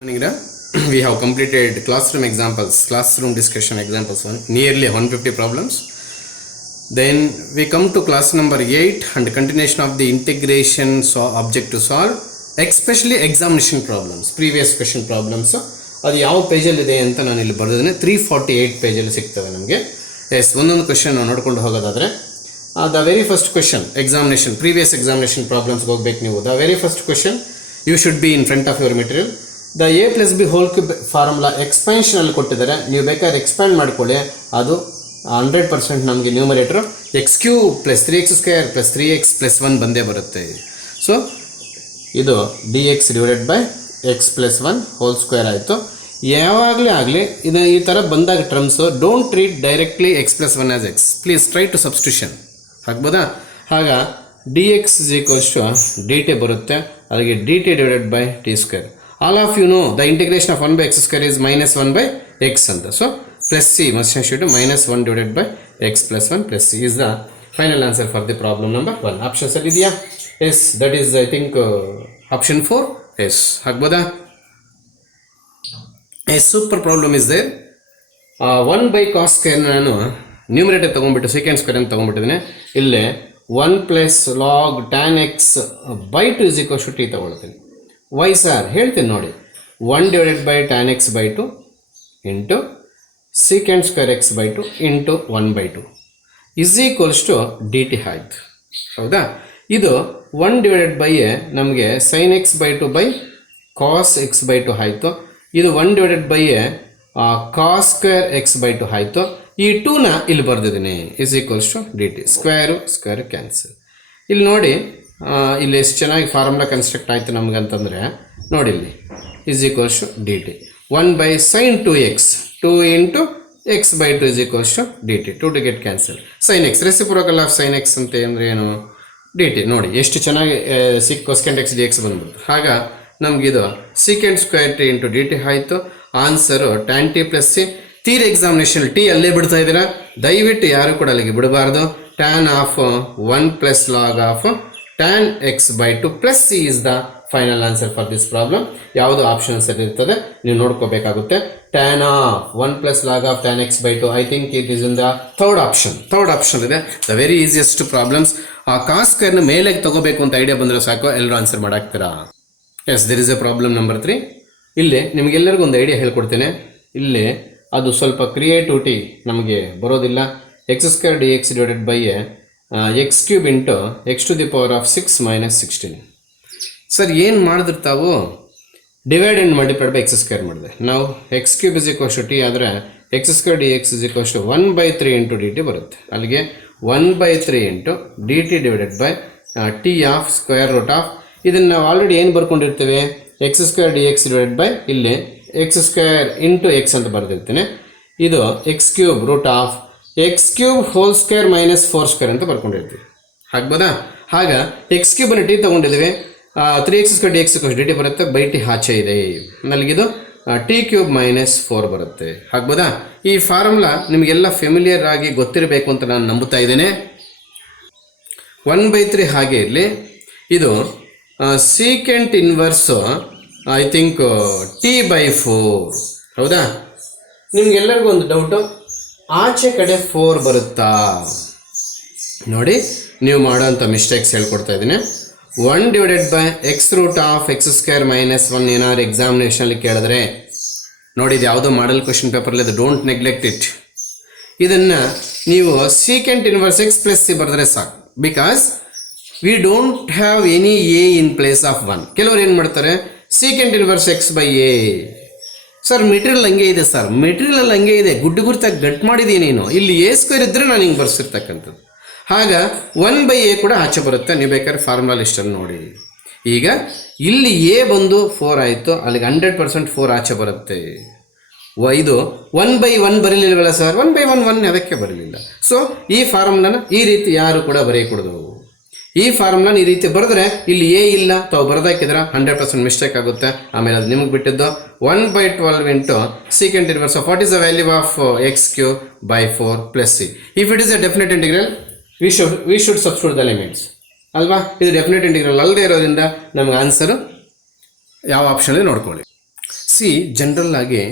We have completed classroom discussion examples, nearly 150 problems. Then we come to class number 8 and continuation of the integration object to solve, especially examination problems, previous question problems. ಅದು ಯಾವ ಪೇಜಲ್ಲಿ ಇದೆ ಅಂತ ನಾನು ಇಲ್ಲಿ ಬರೆದಿದ್ದೇನೆ. 348 ಪೇಜಲ್ಲಿ ಸಿಗ್ತವೆ ನಮಗೆ. S, ಒಂದೊಂದು ಕ್ವೆಶನ್ ನೋಡ್ಕೊಂಡು ಹೋಗೋದಾದರೆ the very first question examination previous examination ಪ್ರಾಬ್ಲಮ್ಸ್ಗೆ ಹೋಗ್ಬೇಕು ನೀವು. The very first question you should be in front of your material. The A plus B whole cube formula ಎಕ್ಸ್ಪೆನ್ಷನಲ್ಲಿ ಕೊಟ್ಟಿದ್ದಾರೆ, ನೀವು ಬೇಕಾದ್ರೆ ಎಕ್ಸ್ಪ್ಯಾಂಡ್ ಮಾಡ್ಕೊಳ್ಳಿ. ಅದು 100% ನಮಗೆ ನ್ಯೂಮರೇಟರ್ x³ + 3x² + 3x + 1 ಬಂದೇ ಬರುತ್ತೆ. ಸೊ ಇದು dx / x + 1 ಹೋಲ್ ಸ್ಕ್ವೇರ್ ಆಯಿತು. ಯಾವಾಗಲೇ ಆಗಲಿ ಇದು ಈ ಥರ ಬಂದಾಗ terms don't treat directly x + 1 as x, please try to substitution ಆಗ್ಬೋದಾ. ಆಗ dx = dt ಬರುತ್ತೆ, ಅದಕ್ಕೆ dt / t². All of you know the integration of 1/x² is -1/x ಅಂತ. So plus c must should -1 / x + 1 + c is the final answer for the problem number 1. Options ಅಲ್ಲಿ ಇದೆಯಾ? Yes, that is I think option 4. Yes ಆಗ್ಬೋದಾ? Yes, super problem is there. 1/cos² ನಾನು numerator ತೊಗೊಂಡ್ಬಿಟ್ಟು second square ಅಂತ ತೊಗೊಂಡ್ಬಿಟ್ಟಿದ್ದೀನಿ. ಇಲ್ಲೇ 1 + log tan x / 2 = t ತೊಗೊಳ್ತೀನಿ. Y sir ಹೇಳ್ತೀನಿ ನೋಡಿ. 1 / tan x / 2 into secant square x / 2 into 1/2 = dt ಆಯಿತು. ಹೌದಾ? ಇದು 1 ನಮಗೆ sin x / 2 cos x / 2 ಆಯಿತು. ಇದು 1 cos square x / 2 ಆಯಿತು. ಈ 2ನ ಇಲ್ಲಿ ಬರೆದಿದ್ದೀನಿ = dt. Square cancel. ಇಲ್ಲಿ ನೋಡಿ, ಇಲ್ಲಿ ಎಷ್ಟು ಚೆನ್ನಾಗಿ ಫಾರ್ಮುಲಾ ಕನ್ಸ್ಟ್ರಕ್ಟ್ ಆಯಿತು ನಮಗಂತಂದರೆ ನೋಡಿ, ಇಲ್ಲಿ = dt. 1/sin 2x 2 into x / 2 = dt. 2 to get cancel. sin x reciprocal of sin x ಅಂತ ಅಂದರೆ ಏನು? dt. ನೋಡಿ ಎಷ್ಟು ಚೆನ್ನಾಗಿ cosecant x dx ಬಂದ್ಬಿಡ್ತು. ಆಗ ನಮಗಿದು secant square t into dt ಆಯಿತು. Answer tan t + c. ತೀರ ಎಕ್ಸಾಮಿನೇಷನ್ ಟಿ ಅಲ್ಲೇ ಬಿಡ್ತಾ ಇದ್ದೀರಾ, ದಯವಿಟ್ಟು ಯಾರು ಕೂಡ ಅಲ್ಲಿಗೆ ಬಿಡಬಾರ್ದು. tan of 1 + log of tan x / 2 + c is the final answer for this problem. ಯಾವುದು ಆಪ್ಷನ್ಸ್ ಅಲ್ಲಿ ಇರ್ತದೆ ನೀವು ನೋಡ್ಕೋಬೇಕಾಗುತ್ತೆ. tan of 1 + log of tan x / 2 I think it is in the third option ಇದೆ. The very easiest problems. ಆ cos ಸ್ಕ್ವೇರ್ನ ಮೇಲೆ ತಗೋಬೇಕು ಅಂತ idea ಬಂದರೆ ಸಾಕು, ಎಲ್ಲರೂ ಆನ್ಸರ್ ಮಾಡಾಕ್ತೀರಾ. Yes, there is a problem number 3. ಇಲ್ಲಿ ನಿಮಗೆಲ್ಲರಿಗೂ ಒಂದು ಐಡಿಯಾ ಹೇಳ್ಕೊಡ್ತೇನೆ. ಇಲ್ಲಿ ಅದು ಸ್ವಲ್ಪ ಕ್ರಿಯೇಟಿವಿಟಿ ನಮಗೆ ಬರೋದಿಲ್ಲ. x² dx / x³ into x⁻⁶ - 16. Sir ಏನು ಮಾಡಿದ್ರೆ ತಾವು divide and multiplied by x² ಮಾಡಿದೆ. ನಾವು x³ = t ಆದರೆ x² dx = 1/3 ಇಂಟು dt ಬರುತ್ತೆ. ಅಲ್ಲಿಗೆ 1/3 ಇಂಟು dt / t ಆಫ್ √ ಇದನ್ನು ನಾವು ಆಲ್ರೆಡಿ ಏನು ಬರ್ಕೊಂಡಿರ್ತೇವೆ, x² dx ಇಲ್ಲಿ x² ಇಂಟು x ಅಂತ ಬರೆದಿರ್ತೀನಿ. ಇದು x³ √x³ ಹೋಲ್ ಸ್ಕ್ವೇರ್ - 4² ಅಂತ ಬರ್ಕೊಂಡಿರ್ತೀವಿ. ಆಗ್ಬೋದಾ? ಆಗ x³ t ತೊಗೊಂಡಿದ್ದೀವಿ. 3x² dx = dt ಬರುತ್ತೆ, ಬೈ ಟಿ ಆಚೆ ಇದೆ. ನಮಗಿದು t³ - 4 ಬರುತ್ತೆ. ಆಗ್ಬೋದಾ? ಈ ಫಾರ್ಮುಲಾ ನಿಮಗೆಲ್ಲ ಫೆಮಿಲಿಯರ್ ಆಗಿ ಗೊತ್ತಿರಬೇಕು ಅಂತ ನಾನು ನಂಬುತ್ತಾ ಇದ್ದೇನೆ. 1/3 ಹಾಗೆ ಇರಲಿ. ಇದು secant inverse I think t/4. ಹೌದಾ? ನಿಮ್ಗೆಲ್ಲರಿಗೂ ಒಂದು ಡೌಟು, ಆಚೆ ಕಡೆ 4 ಬರುತ್ತಾ? ನೋಡಿ, ನೀವು ಮಾಡೋಂಥ ಮಿಸ್ಟೇಕ್ಸ್ ಹೇಳ್ಕೊಡ್ತಾ ಇದ್ದೀನಿ. 1 / x√(x² - 1) ಏನಾದ್ರು ಎಕ್ಸಾಮಿನೇಷನಲ್ಲಿ ಕೇಳಿದ್ರೆ ನೋಡಿ, ಇದು ಯಾವುದೋ ಮಾಡಲ್ ಕ್ವೆಶನ್ ಪೇಪರ್ಲಿ, ಅದು ಡೋಂಟ್ ನೆಗ್ಲೆಕ್ಟ್ ಇಟ್. ಇದನ್ನು ನೀವು secant ಇನ್ವರ್ಸ್ x + c ಬರೆದ್ರೆ ಸಾಕು. Because we don't have any A in place of 1. ಕೆಲವರು ಏನು ಮಾಡ್ತಾರೆ, secant inverse x / a. Sir material ಹಂಗೆ ಇದೆ, ಸರ್ ಮೆಟೀರಿಯಲ್ ಹಂಗೆ ಇದೆ, ಗುರ್ತಾಗಿ ಗಟ್ ಮಾಡಿದ್ದೀನಿ ನೀನು. ಇಲ್ಲಿ a² ಇದ್ದರೆ ನಾನು ಹಿಂಗೆ ಬರ್ಸಿರ್ತಕ್ಕಂಥದ್ದು. ಆಗ 1/a ಕೂಡ ಆಚೆ ಬರುತ್ತೆ. ನೀವು ಬೇಕಾದ್ರೆ ಫಾರ್ಮುಲಾ ಲಿಸ್ಟನ್ನು ನೋಡಿ. ಈಗ ಇಲ್ಲಿ a ಬಂದು 4 ಆಯಿತು, ಅಲ್ಲಿಗೆ 100% 4 ಆಚೆ ಬರುತ್ತೆ. ಇದು 1/1 ಬರಲಿಲ್ಲವಲ್ಲ ಸರ್, 1/1 1 ಅದಕ್ಕೆ ಬರಲಿಲ್ಲ. ಸೊ ಈ ಫಾರ್ಮುಲಾನ ಈ ರೀತಿ ಯಾರು ಕೂಡ ಬರೆಯಕೂಡದು. ಈ ಫಾರ್ಮುಲಾನ ಈ ರೀತಿ ಬರೆದ್ರೆ ಇಲ್ಲಿ ಎ ಇಲ್ಲ, ತಾವು ಬರೆದಾಕಿದ್ರೆ 100% ಮಿಸ್ಟೇಕ್ ಆಗುತ್ತೆ. ಆಮೇಲೆ ಅದು ನಿಮಗೆ ಬಿಟ್ಟಿದ್ದು 1/12 into secant inverse of what is the value of x³ / 4 + c. If it is A definite integral we should substitute the limits ಅಲ್ವಾ. ಇದು ಡೆಫಿನೆಟ್ ಇಂಟಿಗ್ರಲ್ ಅಲ್ಲದೆ ಇರೋದ್ರಿಂದ ನಮಗೆ ಆನ್ಸರು ಯಾವ ಆಪ್ಷನಲ್ಲಿ ನೋಡ್ಕೊಳ್ಳಿ. ಸಿ ಜನರಲ್ ಆಗಿ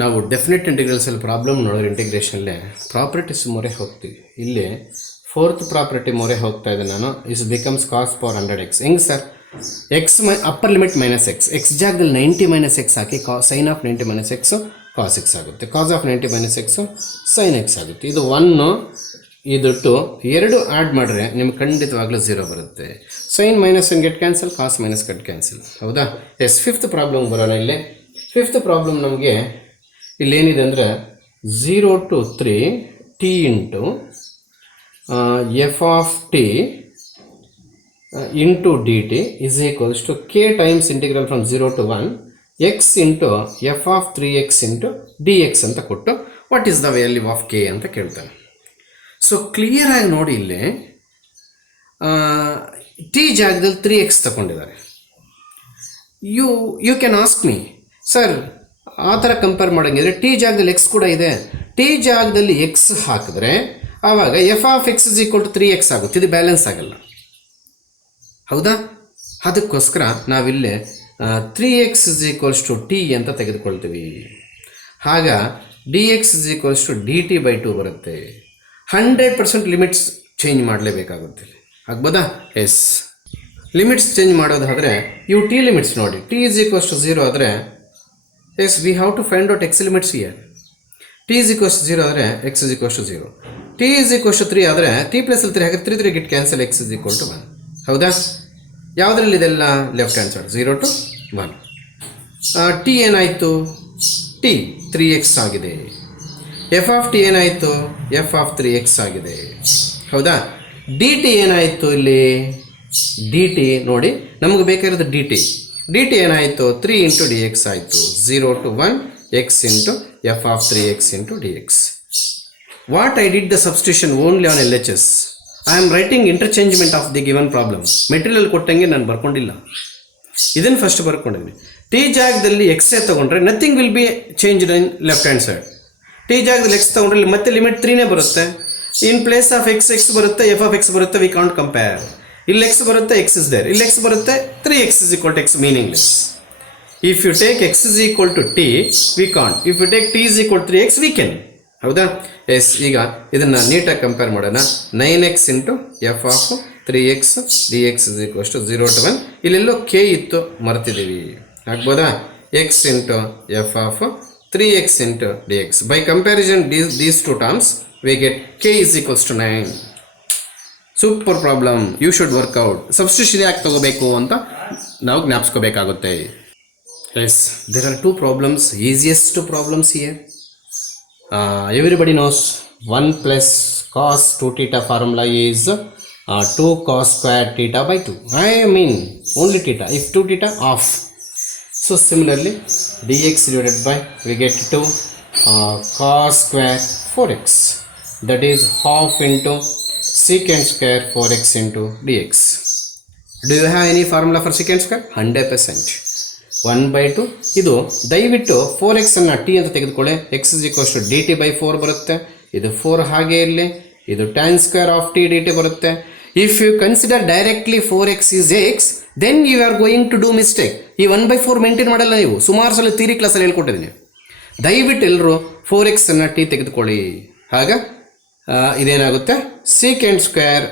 ನಾವು ಡೆಫಿನೆಟ್ ಇಂಟಿಗ್ರಲ್ಸಲ್ಲಿ ಪ್ರಾಬ್ಲಮ್ ನೋಡಿದ್ರೆ ಇಂಟಿಗ್ರೇಷನಲ್ಲೇ ಪ್ರಾಪರ್ಟೀಸ್ ಮೊರೆ ಹೋಗ್ತೀವಿ. ಇಲ್ಲಿ ಫೋರ್ತ್ ಪ್ರಾಪರ್ಟಿ ಮೊರೆ ಹೋಗ್ತಾ ಇದ್ದೆ ನಾನು. Is becomes cos power 100x. ಹೆಂಗೆ sir? X upper limit minus X, X ಜಾಗದಲ್ಲಿ 90 ಮೈನಸ್ ಎಕ್ಸ್ ಹಾಕಿ sine of 90 minus X cos X ಆಗುತ್ತೆ, cos of 90 minus X sine X ಆಗುತ್ತೆ. ಇದು 1 ಇದು 2 ಎರಡು ಆ್ಯಡ್ ಮಾಡಿದ್ರೆ ನಿಮ್ಗೆ ಖಂಡಿತವಾಗ್ಲೂ 0 ಬರುತ್ತೆ. Sine minus one get cancel, cos minus get cancel. ಹೌದಾ? ಎಸ್, ಫಿಫ್ತ್ ಪ್ರಾಬ್ಲಮ್ ಬರೋಣ. ಇಲ್ಲಿ ಫಿಫ್ತ್ ಪ್ರಾಬ್ಲಮ್ ನಮಗೆ ಇಲ್ಲೇನಿದೆ ಅಂದರೆ 0 to 3 t into F of t into d t is equals to k times integral from 0 to 1 X into F of 3x into D x ಅಂತ ಕೊಟ್ಟು what is the value of k ಅಂತ ಕೇಳ್ತಾನೆ. So ಕ್ಲಿಯರಾಗಿ ನೋಡಿ, ಇಲ್ಲಿ T ಜಾಗದಲ್ಲಿ 3x ತಗೊಂಡಿದ್ದಾರೆ. You can ask me, sir ಆ ಥರ ಕಂಪೇರ್ ಮಾಡೋಂಗಿದ್ರೆ ಟಿ ಜಾಗದಲ್ಲಿ ಎಕ್ಸ್ ಕೂಡ ಇದೆ, ಟಿ ಜಾಗದಲ್ಲಿ ಎಕ್ಸ್ ಹಾಕಿದ್ರೆ ಆವಾಗ f of x is equal to 3x ಆಗುತ್ತೆ. ಇದು ಬ್ಯಾಲೆನ್ಸ್ ಆಗಲ್ಲ. ಹೌದಾ? ಅದಕ್ಕೋಸ್ಕರ ನಾವಿಲ್ಲಿ 3x is equals to T ಅಂತ ತೆಗೆದುಕೊಳ್ತೀವಿ. ಆಗ d X is equals to d t by 2 ಬರುತ್ತೆ. 100% ಲಿಮಿಟ್ಸ್ ಚೇಂಜ್ ಮಾಡಲೇಬೇಕಾಗುತ್ತೆ. ಆಗ್ಬೋದಾ? ಎಸ್, ಲಿಮಿಟ್ಸ್ ಚೇಂಜ್ ಮಾಡೋದಾದರೆ ಇವು ಟಿ ಲಿಮಿಟ್ಸ್ ನೋಡಿ, ಟಿ ಇಸ್ ಈಕ್ವಲ್ಸ್ ಟು 0 ಆದರೆ yes we have to find out x limits here. T is equals to 0 ಆದರೆ x is equals to 0, t is equals to 3 ಆದರೆ t plus 3 ಹಾಗೆ 3 get cancel, x is equal to 1. ಹೌದಾ? ಯಾವುದರಲ್ಲಿ ಇದೆಲ್ಲ left hand side 0 to 1. T ಏನಾಯಿತು? T 3x ಆಗಿದೆ. F of t ಏನಾಯಿತು? F of 3x ಆಗಿದೆ. ಹೌದಾ? ಡಿ ಟಿ ಏನಾಯಿತು? ಇಲ್ಲಿ ಡಿ ಟಿ ನೋಡಿ, ನಮಗೆ ಬೇಕಾಗಿರೋದು ಡಿ ಟಿ. ಡಿ ಟಿ ಏನಾಯಿತು? 3 ಇಂಟು ಡಿ ಎಕ್ಸ್ ಆಯಿತು. 0 to 1 X into F of 3x into D X. What I did the substitution only on LHS. I am writing interchangement of the given problem. Material ಕೊಟ್ಟಂಗೆ ನಾನು ಬರ್ಕೊಂಡಿಲ್ಲ, ಇದನ್ನು first ಬರ್ಕೊಂಡಿದ್ದೀನಿ. T ಜಾಗದಲ್ಲಿ ಎಕ್ಸೇ ತೊಗೊಂಡ್ರೆ nothing will be changed in left hand side. T ಜಾಗದಲ್ಲಿ x ತೊಗೊಂಡ್ರೆ ಮತ್ತೆ limit 3ನೇ ಬರುತ್ತೆ. In place of x x ಬರುತ್ತೆ, ಎಫ್ ಆಫ್ ಎಕ್ಸ್ ಬರುತ್ತೆ, ವಿ ಕಾಂಟ್ ಕಂಪೇರ್. ಇಲ್ಲಿ ಎಕ್ಸ್ ಬರುತ್ತೆ, ಎಕ್ಸ್ ಇಸ್ ದೇರ್. ಇಲ್ಲಿ ಎಕ್ಸ್ ಬರುತ್ತೆ, 3x is equal to x, meaningless. If you take x is equal to t we can't, if you take t is equal to 3x we can. ಹೌದಾ? S, ಈಗ ಇದನ್ನು ನೀಟಾಗಿ compare ಮಾಡೋಣ. 9x into F of 3x D X is equals to 0 to 1. ಇಲ್ಲೆಲ್ಲೋ K ಇತ್ತು, ಮರ್ತಿದ್ದೀವಿ. ಆಗ್ಬೋದಾ? X into F of 3x into D X. By comparison these two terms we get K is equals to 9. Super problem, you should work out. Substitution ಯಾಕೆ ತಗೋಬೇಕು ಅಂತ ನಾವು ಜ್ಞಾಪಿಸ್ಕೋಬೇಕಾಗುತ್ತೆ. Yes, there are 2 problems, easiest 2 problems here. Everybody knows 1 plus cos 2 theta formula is 2 cos square theta by 2. I mean only theta. If 2 theta off. So similarly dx divided by we get 2 cos square 4x. That is half into secant square 4x into dx. Do you have any formula for secant square? 100%. 1/2. ಇದು ದಯವಿಟ್ಟು 4x ಅನ್ನು t ಅಂತ ತೆಗೆದುಕೊಳ್ಳಿ. X is equals to d t by 4 ಬರುತ್ತೆ. ಇದು 4 ಹಾಗೆ ಇರಲಿ. ಇದು tan square of t d t ಬರುತ್ತೆ. If you consider directly 4x is x, then you are going to do mistake. ಈ 1/4 ಮೇಂಟೈನ್ ಮಾಡಲ್ಲ ನೀವು. ಸುಮಾರು ಸಲ ಥಿಯರಿ ಕ್ಲಾಸಲ್ಲಿ ಹೇಳ್ಕೊಟ್ಟಿದ್ದೀನಿ. ದಯವಿಟ್ಟು ಎಲ್ಲರೂ 4x ಅನ್ನು ಟಿ ತೆಗೆದುಕೊಳ್ಳಿ. ಆಗ ಇದೇನಾಗುತ್ತೆ? Secant square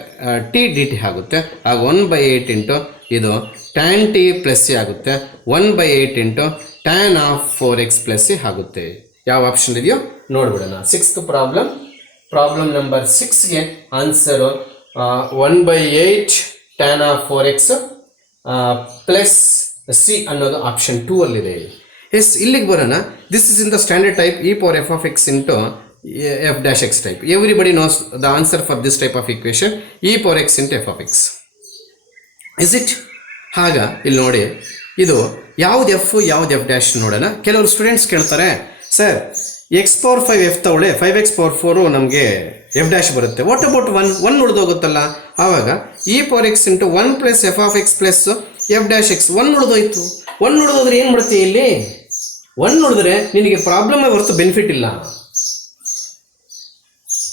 t d t ಆಗುತ್ತೆ. ಆಗ 1/8 ಇಂಟು ಇದು ಟ್ಯಾನ್ ಟಿ ಪ್ಲಸ್ ಸಿ ಆಗುತ್ತೆ. 1/8 into tan of 4x plus c ಆಗುತ್ತೆ. ಯಾವ ಆಪ್ಷನ್ ಇದೆಯೋ ನೋಡ್ಬಿಡೋಣ. 6th ಪ್ರಾಬ್ಲಮ್, ಪ್ರಾಬ್ಲಮ್ ನಂಬರ್ 6ಗೆ answer 1/8 tan of 4x plus c ಅನ್ನೋದು ಆಪ್ಷನ್ 2 ಅಲ್ಲಿದೆ. ಎಸ್, ಇಲ್ಲಿಗೆ ಬರೋಣ. This is in the standard type e power f of x into f dash x type. Everybody knows the answer for this type of equation, e power x into f of x. Is it? ಹಾಗ ಇಲ್ಲಿ ನೋಡಿ, ಇದು ಯಾವ್ದು F ಯಾವ್ದು F dash ನೋಡೋಣ. ಕೆಲವರು students ಕೇಳ್ತಾರೆ, sir x power 5 f ತಗೊಳ್ಳೆ, 5x ಪವರ್ 4 ನಮಗೆ ಎಫ್ ಡ್ಯಾಶ್ ಬರುತ್ತೆ. ವಾಟ್ ಅಬೌಟ್ 1 ಉಳಿದೋಗುತ್ತಲ್ಲ. ಆವಾಗ e power x into 1 plus f of x plus f dash x 1 ಉಳಿದೋಯ್ತು. 1 ಉಳಿದೋದ್ರೆ ಏನು ಮಾಡುತ್ತೆ? ಇಲ್ಲಿ 1 ಉಳಿದ್ರೆ ನಿನಗೆ ಪ್ರಾಬ್ಲಮ್ ಹೊರತು ಬೆನಿಫಿಟ್ ಇಲ್ಲ.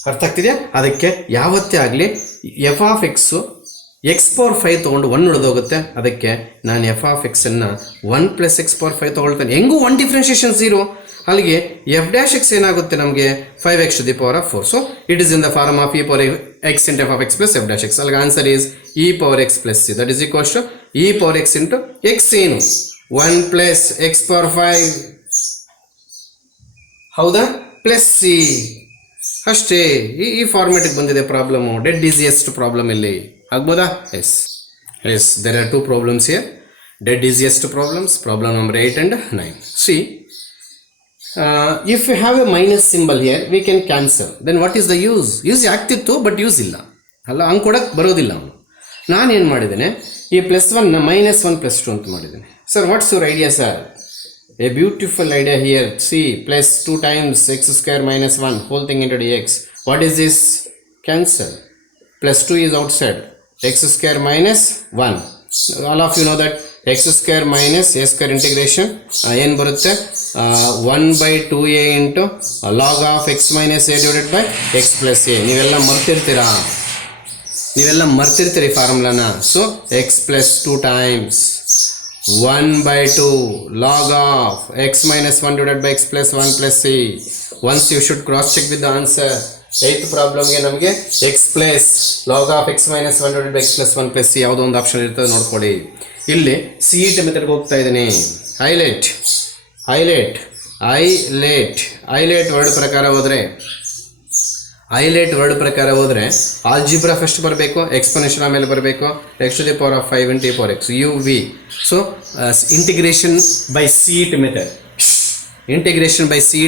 ಅರ್ಥ ಆಗ್ತಿದೆಯಾ? ಅದಕ್ಕೆ ಯಾವತ್ತೇ ಆಗಲಿ f of x x power 5 ತೊಗೊಂಡು 1 ಉಳಿದೋಗುತ್ತೆ, ಅದಕ್ಕೆ ನಾನು ಎಫ್ ಆಫ್ ಎಕ್ಸನ್ನು 1 ಪ್ಲಸ್ ಎಕ್ಸ್ ಪವರ್ 5 ತೊಗೊಳ್ತೇನೆ. ಹೆಂಗೂ 1 ಡಿಫ್ರೆನ್ಷಿಯೇಷನ್ 0, ಅಲ್ಲಿಗೆ ಎಫ್ ಡ್ಯಾಶ್ ಎಕ್ಸ್ ಏನಾಗುತ್ತೆ ನಮಗೆ 5x to the power of 4. So it is in the form of e power x into F of x plus f dash x. ಅಲ್ಲಿಗೆ answer is e power x plus c, that is equals to e power x into x ಏನು 1 plus x power 5, ಹೌದಾ, plus C. ಅಷ್ಟೇ, ಈ ಫಾರ್ಮೆಟಿಗೆ ಬಂದಿದೆ problem. Dead easiest problem ಇಲ್ಲಿ ಆಗ್ಬೋದಾ? Yes there are 2 problems here, dead easiest problems, problem number 8 and 9. See, if you have a minus symbol here, we can cancel. Then what is the use? Use ಆಗ್ತಿತ್ತು but use ಇಲ್ಲ ಅಲ್ಲ, ಹಂಗೆ ಕೊಡಕ್ಕೆ ಬರೋದಿಲ್ಲ ಅವನು. ನಾನೇನು ಮಾಡಿದ್ದೇನೆ, ಈ +1 -1 +2 ಅಂತ ಮಾಡಿದ್ದೇನೆ. Sir what's your idea sir? A beautiful idea here. C, +2 times x² - 1 whole thing into dx. What is this? Cancel. +2 is outside, x² - 1. All of you know that x² minus a² integration ಏನು ಬರುತ್ತೆ, 1/2a into log of x minus a divided by x plus a. ನೀವೆಲ್ಲ ಮರ್ತಿರ್ತೀರಿ ಫಾರ್ಮುಲಾನ. So x plus 2 times 1/2 log of x minus 1 divided by x plus 1 plus c. Once you should cross check with the answer. 8th ಪ್ರಾಬ್ಲಮ್ಗೆ ನಮಗೆ x plus log of x minus 1 divided by x plus 1 plus c ಯಾವುದೋ ಒಂದು option ಇರ್ತದೆ ನೋಡ್ಕೊಳ್ಳಿ. ಇಲ್ಲಿ C E T ಮೆಥಡ್ಗೆ ಹೋಗ್ತಾ ಇದ್ದೀನಿ. Highlight word ಪ್ರಕಾರ ಹೋದರೆ ಆಲ್ಜಿಬ್ರಾ ಫಸ್ಟ್ ಬರಬೇಕು, ಎಕ್ಸ್ಪೋನೆನ್ಷಿಯಲ್ ಆಮೇಲೆ ಬರಬೇಕು, x to the power of 5 into e power x u v. So integration by C E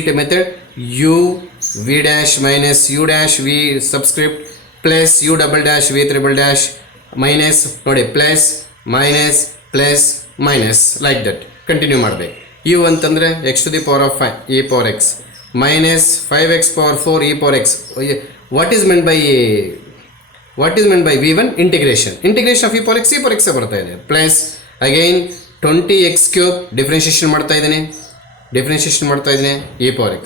T method u v dash minus u dash v subscript plus u double dash v triple dash minus ನೋಡಿ plus like that continue ಮಾಡಬೇಕು. You ಅಂತಂದರೆ x to the power of 5 e power x minus 5x power 4 e power x. what is meant by v1? integration of e power x ಬರ್ತಾ ಇದೆ. Plus again 20x³ differentiation ಮಾಡ್ತಾ ಇದ್ದೀನಿ e power x